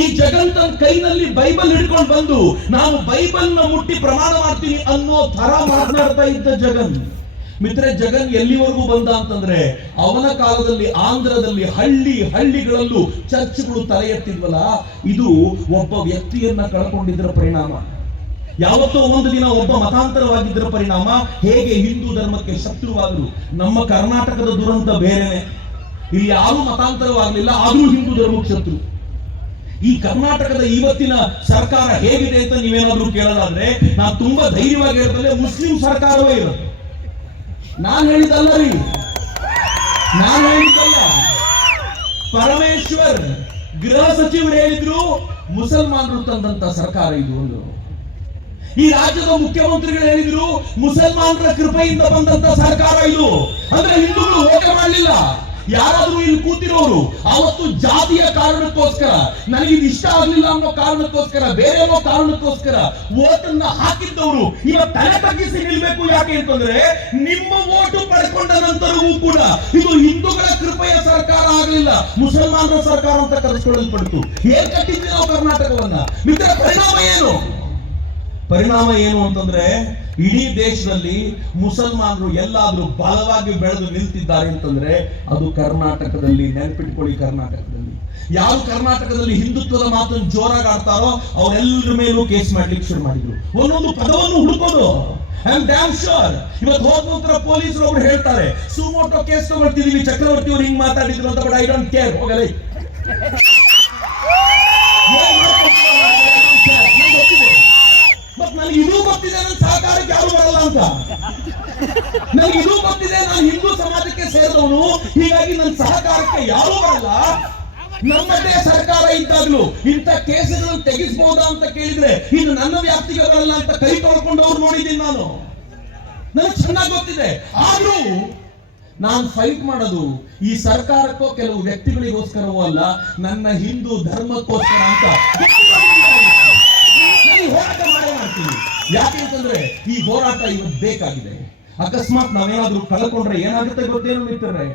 ಈ ಜಗನ್ ತನ್ನ ಕೈನಲ್ಲಿ ಬೈಬಲ್ ಹಿಡ್ಕೊಂಡು ಬಂದು ನಾವು ಬೈಬಲ್ನ ಮುಟ್ಟಿ ಪ್ರಮಾಣ ಮಾಡ್ತೀನಿ ಅನ್ನೋ ತರ ಮಾತನಾಡ್ತಾ ಇದ್ದ ಜಗನ್. ಮಿತ್ರ ಜಗನ್ ಎಲ್ಲಿವರೆಗೂ ಬಂದ ಅಂತಂದ್ರೆ ಅವನ ಕಾಲದಲ್ಲಿ ಆಂಧ್ರದಲ್ಲಿ ಹಳ್ಳಿ ಹಳ್ಳಿಗಳಲ್ಲೂ ಚರ್ಚ್ಗಳು ತಲೆ ಎತ್ತಿದ್ವಲ್ಲ, ಇದು ಒಬ್ಬ ವ್ಯಕ್ತಿಯನ್ನ ಕಳ್ಕೊಂಡಿದ್ದರ ಪರಿಣಾಮ. ಯಾವತ್ತೋ ಒಂದು ದಿನ ಒಬ್ಬ ಮತಾಂತರವಾಗಿದ್ದರ ಪರಿಣಾಮ, ಹೇಗೆ ಹಿಂದೂ ಧರ್ಮಕ್ಕೆ ಶತ್ರುವಾದರು. ನಮ್ಮ ಕರ್ನಾಟಕದ ದುರಂತ ಬೇರೆನೆ. ಇಲ್ಲಿ ಯಾರೂ ಮತಾಂತರವಾಗಲಿಲ್ಲ, ಆದರೂ ಹಿಂದೂ ಧರ್ಮಕ್ಕೆ ಶತ್ರು. ಈ ಕರ್ನಾಟಕದ ಇವತ್ತಿನ ಸರ್ಕಾರ ಹೇಗಿದೆ ಅಂತ ನೀವೇನಾದ್ರೂ ಕೇಳೋದಾದ್ರೆ, ನಾನು ತುಂಬಾ ಧೈರ್ಯವಾಗಿ ಹೇಳ್ತೇನೆ, ಮುಸ್ಲಿಂ ಸರ್ಕಾರವೇ ಇರೋದು ನಾನು ಹೇಳಿದ್ದಲ್ಲ ರೀ. ನಾನು ಹೇಳಿದ್ದಲ್ಲ. ಪರಮೇಶ್ವರ್, ಗೃಹ ಸಚಿವರು ಹೇಳಿದ್ರು, ಮುಸಲ್ಮಾನರು ತಂದಂತ ಸರ್ಕಾರ ಇದು ಒಂದು ಈ ರಾಜ್ಯದ ಮುಖ್ಯಮಂತ್ರಿಗಳು ಹೇಳಿದ್ರು, ಮುಸಲ್ಮಾನರ ಕೃಪೆಯಿಂದ ಬಂದಂತ ಸರ್ಕಾರ ಇದು. ಅಂದ್ರೆ ಹಿಂದೂಗಳು ಓಟ ಮಾಡಲಿಲ್ಲ. ಯಾರಾದ್ರೂ ಇಲ್ಲಿ ಕೂತಿರೋರು, ಅವತ್ತು ಜಾತಿಯ ಕಾರಣಕ್ಕೋಸ್ಕರ ನನಗೆ ಇದು ಇಷ್ಟ ಆಗ್ಲಿಲ್ಲ ಅನ್ನೋ ಕಾರಣಕ್ಕೋಸ್ಕರ, ಬೇರೆ ಕಾರಣಕ್ಕೋಸ್ಕರ ಓಟನ್ನ ಹಾಕಿದ್ದವರು ಇವತ್ತು ತಲೆ ತಗ್ಗಿಸಿ ನಿಲ್ಬೇಕು ಯಾಕೆ ಅಂತಂದ್ರೆ ನಿಮ್ಮ ಓಟು ಪಡ್ಕೊಂಡ ನಂತರವೂ ಕೂಡ ಇದು ಹಿಂದೂಗಳ ಕೃಪೆಯ ಸರ್ಕಾರ ಆಗಲಿಲ್ಲ. ಮುಸಲ್ಮಾನರ ಸರ್ಕಾರ ಅಂತ ಕರೆಸ್ಕೊಳ್ಳಲ್ಪಡ್ತು ಏನ್ ಕಟ್ಟಿದ್ವಿ ನಾವು ಕರ್ನಾಟಕವನ್ನ. ಇದರ ಪರಿಣಾಮ ಏನು? ಪರಿಣಾಮ ಏನು ಅಂತಂದ್ರೆ ಇಡೀ ದೇಶದಲ್ಲಿ ಮುಸಲ್ಮಾನರು ಎಲ್ಲಾದ್ರೂ ಬಲವಾಗಿ ಬೆಳೆದು ನಿಲ್ತಿದ್ದಾರೆ ಅಂತಂದ್ರೆ ಅದು ಕರ್ನಾಟಕದಲ್ಲಿ, ನೆನಪಿಟ್ಕೊಳ್ಳಿ ಕರ್ನಾಟಕದಲ್ಲಿ. ಯಾರು ಕರ್ನಾಟಕದಲ್ಲಿ ಹಿಂದುತ್ವದ ಮಾತನ್ನು ಜೋರಾಗಿ ಆಡ್ತಾರೋ ಅವರೆಲ್ಲರ ಮೇಲೂ ಕೇಸ್ ಮಾಡ್ಲಿಕ್ಕೆ ಶುರು ಮಾಡಿದ್ರು. ಒಂದೊಂದು ಪದವನ್ನು ಹುಡುಕೋದು. ಐ ಆಮ್ ಡ್ಯಾಮ್ ಶೋರ್ ಇವತ್ತು ಹೋದ ನಂತರ ಪೊಲೀಸರು ಹೇಳ್ತಾರೆ, ಸುಮೋಟೋ ಕೇಸ್ ತಗೊಳ್ತಿದೀವಿ, ಚಕ್ರವರ್ತಿ ಅವ್ರು ಹಿಂಗ್ ಮಾತಾಡಿದ್ರು ಅಂತ ಬಟ್ ಐ ಡೋಂಟ್ ಕೇರ್ ಹೋಗಲೇ. ಮತ್ ನನಗೆ ಇದು ಗೊತ್ತಿದೆ ನನ್ನ ಸಹಕಾರಕ್ಕೆ ಯಾರು ಬರಲ್ಲ ಅಂತ. ನನಗೆ ಇದು ಗೊತ್ತಿದೆ ನಾನು ಹಿಂದೂ ಸಮಾಜಕ್ಕೆ ಸೇರಿದವನು, ಹೀಗಾಗಿ ನನ್ನ ಸಹಕಾರಕ್ಕೆ ಯಾರು ಬರಲ್ಲ. ನಮ್ಮದೇ ಸರ್ಕಾರ ಇದ್ದಾಗ್ಲೂ ಇಂಥ ಕೇಸುಗಳನ್ನು ತೆಗಿಸಬಹುದಾ ಅಂತ ಕೇಳಿದ್ರೆ ಇದು ನನ್ನ ವ್ಯಾಪ್ತಿಗೆ ಬರಲ್ಲ ಅಂತ ಕೈ ತೊಳ್ಕೊಂಡವ್ರು ನೋಡಿದ್ದೀನಿ ನಾನು. ನನಗೆ ಚೆನ್ನಾಗಿ ಗೊತ್ತಿದೆ. ಆದ್ರೂ ನಾನು ಫೈಟ್ ಮಾಡೋದು ಈ ಸರ್ಕಾರಕ್ಕೋ ಕೆಲವು ವ್ಯಕ್ತಿಗಳಿಗೋಸ್ಕರವೂ ಅಲ್ಲ, ನನ್ನ ಹಿಂದೂ ಧರ್ಮಕ್ಕೋಸ್ಕರ ಅಂತ. ಹೋರಾಟ ಯಾಕೆ ಅಂತಂದ್ರೆ ಈ ಹೋರಾಟ ಇವತ್ತು ಬೇಕಾಗಿದೆ. ಅಕಸ್ಮಾತ್ ನಾವೇನಾದ್ರೂ ಕಳ್ಕೊಂಡ್ರೆ ಏನಾಗುತ್ತೆ ಗೊತ್ತೇನು ಮಿತ್ರರೇ?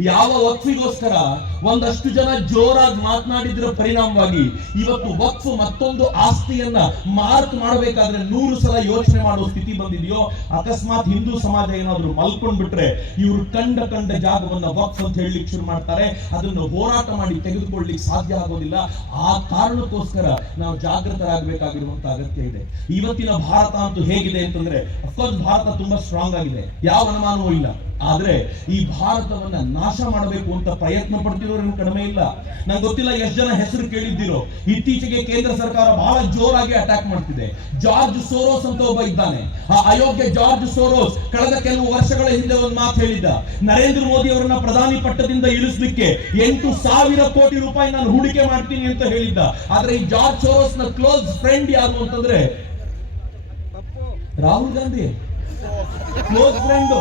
ಯಾವ ವಕ್ಫಿಗೋಸ್ಕರ ಒಂದಷ್ಟು ಜನ ಜೋರಾಗಿ ಮಾತನಾಡಿದ್ರ ಪರಿಣಾಮವಾಗಿ ಇವತ್ತು ವಕ್ಫ್ ಮತ್ತೊಂದು ಆಸ್ತಿಯನ್ನ ಮಾರ್ಕ್ ಮಾಡಬೇಕಾದ್ರೆ ನೂರು ಸಲ ಯೋಚನೆ ಮಾಡುವ ಸ್ಥಿತಿ ಬಂದಿದೆಯೋ, ಅಕಸ್ಮಾತ್ ಹಿಂದೂ ಸಮಾಜ ಏನಾದ್ರೂ ಮಲ್ಕೊಂಡ್ಬಿಟ್ರೆ ಇವರು ಕಂಡ ಕಂಡ ಜಾಗವನ್ನ ವಕ್ಫ್ ಅಂತ ಹೇಳಲಿಕ್ಕೆ ಶುರು ಮಾಡ್ತಾರೆ. ಅದನ್ನು ಹೋರಾಟ ಮಾಡಿ ತೆಗೆದುಕೊಳ್ಳಿಕ್ ಸಾಧ್ಯ ಆಗೋದಿಲ್ಲ. ಆ ಕಾರಣಕ್ಕೋಸ್ಕರ ನಾವು ಜಾಗೃತರಾಗಬೇಕಾಗಿರುವಂತ ಅಗತ್ಯ ಇದೆ. ಇವತ್ತಿನ ಭಾರತ ಅಂತೂ ಹೇಗಿದೆ ಅಂತಂದ್ರೆ ಅಫ್ಕೋರ್ಸ್ ಭಾರತ ತುಂಬಾ ಸ್ಟ್ರಾಂಗ್ ಆಗಿದೆ. ಯಾವ ಅನುಮಾನವೂ ಇಲ್ಲ. ಆದ್ರೆ ಈ ಭಾರತವನ್ನ ನಾಶ ಮಾಡಬೇಕು ಅಂತ ಪ್ರಯತ್ನ ಪಡ್ತಿರೋರು ಕಡಿಮೆ ಇಲ್ಲ. ನಂಗೆ ಗೊತ್ತಿಲ್ಲ ಎಷ್ಟು ಜನ ಹೆಸರು ಕೇಳಿದ್ದೀರೋ. ಇತ್ತೀಚೆಗೆ ಕೇಂದ್ರ ಸರ್ಕಾರ ಬಹಳ ಜೋರಾಗಿ ಅಟ್ಯಾಕ್ ಮಾಡ್ತಿದೆ. ಜಾರ್ಜ್ ಸೋರೋಸ್ ಅಂತ ಒಬ್ಬ ಇದ್ದಾನೆ. ಆ ಅಯೋಗ್ಯ ಜಾರ್ಜ್ ಸೋರೋಸ್ ಕಳೆದ ಕೆಲವು ವರ್ಷಗಳ ಹಿಂದೆ ಒಂದು ಮಾತು ಹೇಳಿದ್ದ. ನರೇಂದ್ರ ಮೋದಿ ಅವರನ್ನ ಪ್ರಧಾನಿ ಪಟ್ಟದಿಂದ ಇಳಿಸ್ಲಿಕ್ಕೆ ಎಂಟು ಸಾವಿರ ಕೋಟಿ ರೂಪಾಯಿ ನಾನು ಹೂಡಿಕೆ ಮಾಡ್ತೀನಿ ಅಂತ ಹೇಳಿದ್ದ. ಆದ್ರೆ ಈ ಜಾರ್ಜ್ ಸೋರೋಸ್ನ ಕ್ಲೋಸ್ ಫ್ರೆಂಡ್ ಯಾರು ಅಂತಂದ್ರೆ ರಾಹುಲ್ ಗಾಂಧಿ. ಕ್ಲೋಸ್ ಫ್ರೆಂಡ್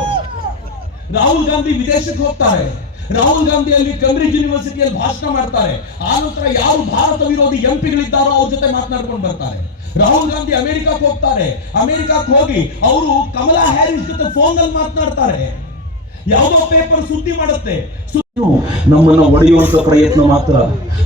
ರಾಹುಲ್ ಗಾಂಧಿ ವಿದೇಶಕ್ಕೆ ಹೋಗ್ತಾರೆ. ರಾಹುಲ್ ಗಾಂಧಿ ಅಲ್ಲಿ ಕಂಬ್ರಿಜ್ ಯೂನಿವರ್ಸಿಟಿಯಲ್ಲಿ ಭಾಷಣ ಮಾಡ್ತಾರೆ. ಆ ನಂತರ ಯಾರು ಭಾರತ ವಿರೋಧಿ ಎಂಪಿಗಳಿದ್ದಾರೋ ಅವ್ರ ಜೊತೆ ಮಾತನಾಡ್ಕೊಂಡು ಬರ್ತಾರೆ. ರಾಹುಲ್ ಗಾಂಧಿ ಅಮೆರಿಕಕ್ಕೆ ಹೋಗ್ತಾರೆ. ಅಮೆರಿಕಕ್ಕೆ ಹೋಗಿ ಅವರು ಕಮಲಾ ಹ್ಯಾರಿಸ್ ಜೊತೆ ಫೋನ್ನಲ್ಲಿ ಮಾತನಾಡ್ತಾರೆ. ಯಾವುದೋ ಪೇಪರ್ ಸುದ್ದಿ ಮಾಡುತ್ತೆ. ನಮ್ಮನ್ನ ಒಡೆಯುವಂತ ಪ್ರಯತ್ನ ಮಾತ್ರ.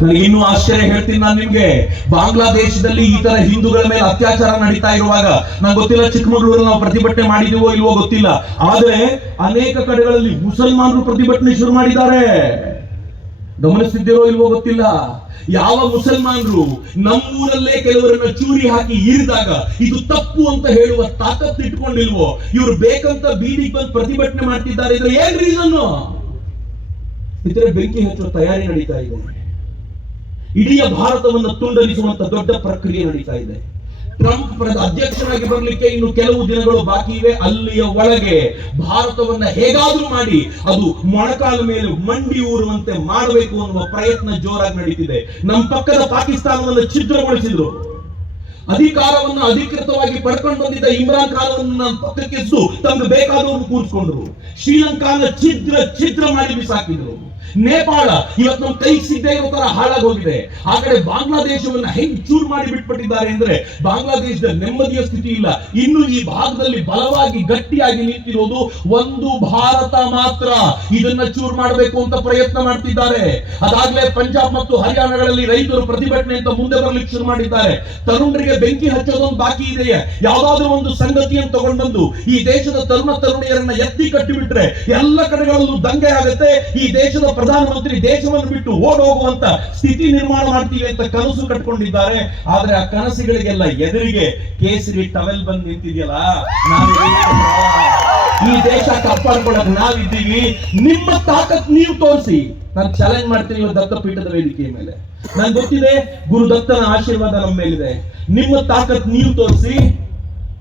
ನನಗೆ ಇನ್ನೂ ಆಶ್ಚರ್ಯ ಹೇಳ್ತೀನಿ ನಾನು ನಿಮ್ಗೆ. ಬಾಂಗ್ಲಾದೇಶದಲ್ಲಿ ಈ ತರ ಹಿಂದೂಗಳ ಮೇಲೆ ಅತ್ಯಾಚಾರ ನಡೀತಾ ಇರುವಾಗ ನಂಗೆ ಗೊತ್ತಿಲ್ಲ ಚಿಕ್ಕಮಗಳೂರಲ್ಲಿ ನಾವು ಪ್ರತಿಭಟನೆ ಮಾಡಿದೀವೋ ಇಲ್ವೋ ಗೊತ್ತಿಲ್ಲ. ಆದ್ರೆ ಅನೇಕ ಕಡೆಗಳಲ್ಲಿ ಮುಸಲ್ಮಾನರು ಪ್ರತಿಭಟನೆ ಶುರು ಮಾಡಿದ್ದಾರೆ. ಗಮನಿಸ್ತಿದ್ದೀರೋ ಇಲ್ವೋ ಗೊತ್ತಿಲ್ಲ. ಯಾವ ಮುಸಲ್ಮಾನರು ನಮ್ಮೂರಲ್ಲೇ ಕೆಲವರನ್ನ ಚೂರಿ ಹಾಕಿ ಈರಿದಾಗ ಇದು ತಪ್ಪು ಅಂತ ಹೇಳುವ ತಾಕತ್ತು ಇಟ್ಕೊಂಡಿಲ್ವೋ ಇವ್ರು ಬೇಕಂತ ಬೀದಿಗೆ ಬಂದು ಪ್ರತಿಭಟನೆ ಮಾಡ್ತಿದ್ದಾರೆ. ಇದ್ರೆ ಏನ್ ರೀಸನ್ ಇತರ ಬೆಂಕಿ ಹಚ್ಚುವ ತಯಾರಿ ನಡೀತಾ ಇದೆ. ಇಡೀ ಭಾರತವನ್ನು ತುಂಡರಿಸುವಂತ ದೊಡ್ಡ ಪ್ರಕ್ರಿಯೆ ನಡೀತಾ ಇದೆ. ಟ್ರಂಪ್ ಅಧ್ಯಕ್ಷರಾಗಿ ಬರಲಿಕ್ಕೆ ಇನ್ನು ಕೆಲವು ದಿನಗಳು ಬಾಕಿ ಇವೆ. ಅಲ್ಲಿಯ ಒಳಗೆ ಭಾರತವನ್ನ ಹೇಗಾದ್ರೂ ಮಾಡಿ ಅದು ಮೊಣಕಾಲ ಮೇಲೆ ಮಂಡಿ ಊರುವಂತೆ ಮಾಡಬೇಕು ಅನ್ನುವ ಪ್ರಯತ್ನ ಜೋರಾಗಿ ನಡೀತಿದೆ. ನಮ್ಮ ಪಕ್ಕದ ಪಾಕಿಸ್ತಾನವನ್ನು ಛಿದ್ರಗೊಳಿಸಿದ್ರು. ಅಧಿಕಾರವನ್ನು ಅಧಿಕೃತವಾಗಿ ಪಡ್ಕೊಂಡು ಬಂದಿದ್ದ ಇಮ್ರಾನ್ ಖಾನ್ ನನ್ನ ಪಕ್ಕಕ್ಕೆ ಎದ್ದು ತಮ್ಗೆ ಬೇಕಾದವರು ಕೂರಿಸ್ಕೊಂಡ್ರು. ಶ್ರೀಲಂಕಾನ ಛಿದ್ರ ಛಿದ್ರ ಮಾಡಿ ಬಿಸಾಕಿದ್ರು. ನೇಪಾಳ ಇವತ್ತು ನಮ್ಮ ಕೈ ಸಿಗದೆ ಇರೋ ತರ ಹಾಳಾಗಿ ಹೋಗಿದೆ. ಆ ಕಡೆ ಬಾಂಗ್ಲಾದೇಶವನ್ನ ಹೆಂಗ್ ಚೂರ್ ಮಾಡಿ ಬಿಟ್ಬಿಟ್ಟಿದ್ದಾರೆ ಅಂದ್ರೆ ಬಾಂಗ್ಲಾದೇಶದ ನೆಮ್ಮದಿಯ ಸ್ಥಿತಿ ಇಲ್ಲ. ಇನ್ನು ಈ ಭಾಗದಲ್ಲಿ ಬಲವಾಗಿ ಗಟ್ಟಿಯಾಗಿ ನಿಂತಿರೋದು ಒಂದು ಭಾರತ ಮಾತ್ರ. ಇದನ್ನ ಚೂರ್ ಮಾಡಬೇಕು ಅಂತ ಪ್ರಯತ್ನ ಮಾಡ್ತಿದ್ದಾರೆ. ಅದಾಗ್ಲೇ ಪಂಜಾಬ್ ಮತ್ತು ಹರಿಯಾಣಗಳಲ್ಲಿ ರೈತರು ಪ್ರತಿಭಟನೆ ಅಂತ ಮುಂದೆ ಬರಲಿಕ್ಕೆ ಶುರು ಮಾಡಿದ್ದಾರೆ. ತರುಣರಿಗೆ ಬೆಂಕಿ ಹಚ್ಚೋದೊಂದು ಬಾಕಿ ಇದೆಯೇ? ಯಾವ್ದಾದ್ರೂ ಒಂದು ಸಂಗತಿಯನ್ನು ತಗೊಂಡ್ಬಂದು ಈ ದೇಶದ ತರುಣ ತರುಣಿಯರನ್ನ ಎತ್ತಿ ಕಟ್ಟಿಬಿಟ್ರೆ ಎಲ್ಲ ಕಡೆಗಳಲ್ಲೂ ದಂಗೆ ಆಗುತ್ತೆ. ಈ ದೇಶದ ಪ್ರಧಾನಮಂತ್ರಿ ದೇಶವನ್ನು ಬಿಟ್ಟು ಓಡ್ ಹೋಗುವಂತ ಸ್ಥಿತಿ ನಿರ್ಮಾಣ ಮಾಡ್ತೀವಿ ಅಂತ ಕನಸು ಕಟ್ಕೊಂಡಿದ್ದಾರೆ. ಆದ್ರೆ ಆ ಕನಸುಗಳಿಗೆಲ್ಲ ಎದುರಿಗೆ ಕೇಸರಿ ಟವೆಲ್ ಬಂದ್ ನಿಂತಿದೆಯಲ್ಲ? ನಾನು ಈ ದೇಶ ಕಾಪಾಡ್ಕೊಳಕ್ ನಾವಿದ್ದೀವಿ. ನಿಮ್ಮ ತಾಕತ್ ನೀವು ತೋರಿಸಿ. ನಾನು ಚಾಲೆಂಜ್ ಮಾಡ್ತೀನಿ ದತ್ತಪೀಠದ ವೇದಿಕೆಯ ಮೇಲೆ. ನನ್ಗೆ ಗೊತ್ತಿದೆ, ಗುರು ದತ್ತನ ಆಶೀರ್ವಾದ ನಮ್ಮ ಮೇಲಿದೆ. ನಿಮ್ಮ ತಾಕತ್ ನೀವು ತೋರಿಸಿ.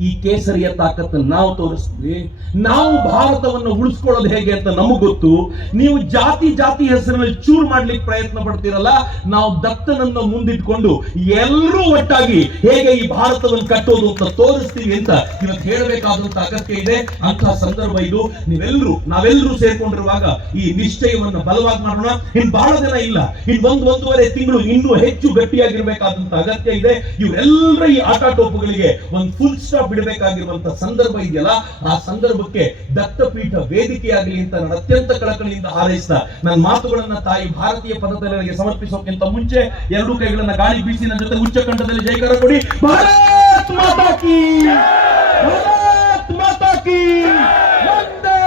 ಈ ಕೇಸರಿಯ ತಾಕತ್ತನ್ನು ನಾವು ತೋರಿಸ್ತೀವಿ. ನಾವು ಭಾರತವನ್ನು ಉಳಿಸ್ಕೊಳ್ಳೋದು ಹೇಗೆ ಅಂತ ನಮಗ್ ಗೊತ್ತು. ನೀವು ಜಾತಿ ಜಾತಿ ಹೆಸರಿನಲ್ಲಿ ಚೂರ್ ಮಾಡ್ಲಿಕ್ಕೆ ಪ್ರಯತ್ನ ಪಡ್ತೀರಲ್ಲ, ನಾವು ದತ್ತನನ್ನು ಮುಂದಿಟ್ಕೊಂಡು ಎಲ್ಲರೂ ಒಟ್ಟಾಗಿ ಹೇಗೆ ಈ ಭಾರತವನ್ನು ಕಟ್ಟೋದು ಅಂತ ತೋರಿಸ್ತೀವಿ ಅಂತ ಇವತ್ತು ಹೇಳಬೇಕಾದಂತ ಅಗತ್ಯ ಇದೆ. ಅಂತ ಸಂದರ್ಭ ಇದು. ನೀವೆಲ್ಲರೂ, ನಾವೆಲ್ಲರೂ ಸೇರ್ಕೊಂಡಿರುವಾಗ ಈ ನಿಶ್ಚಯವನ್ನು ಬಲವಾಗಿ ಮಾಡೋಣ. ಇನ್ ಬಹಳ ದಿನ ಇಲ್ಲ. ಇನ್ ಒಂದ್ ಒಂದೂವರೆ ತಿಂಗಳು ಇನ್ನೂ ಹೆಚ್ಚು ಗಟ್ಟಿಯಾಗಿರ್ಬೇಕಾದಂತ ಅಗತ್ಯ ಇದೆ. ಇವರೆಲ್ಲರ ಈ ಆಟಾಟೋಪುಗಳಿಗೆ ಒಂದು ಫುಲ್ ಸ್ಟಾಪ್ ಬಿಡಬೇಕಾಗಿರುವಂತಹ ಸಂದರ್ಭ ಇದೆಯಲ್ಲ, ಆ ಸಂದರ್ಭಕ್ಕೆ ದತ್ತಪೀಠ ವೇದಿಕೆಯಾಗಲಿ ಅಂತ ನಾನು ಅತ್ಯಂತ ಕಳಕಳಿಯಿಂದ ಹಾರೈಸಿದ ನನ್ನ ಮಾತುಗಳನ್ನ ತಾಯಿ ಭಾರತೀಯ ಪದತಲರಿಗೆ ಸಮರ್ಪಿಸೋಕ್ಕಿಂತ ಮುಂಚೆ ಎರಡು ಕೈಗಳನ್ನ ಗಾಳಿ ಬೀಸಿ ನನ್ನ ಜೊತೆ ಉಚ್ಚ ಕಂಠದಲ್ಲಿ ಜೈಕಾರ ಕೊಡಿ. ಭಾರತ್ ಮಾತಾ ಕಿ! ಭಾರತ್ ಮಾತಾ ಕಿ! ವಂದೇ!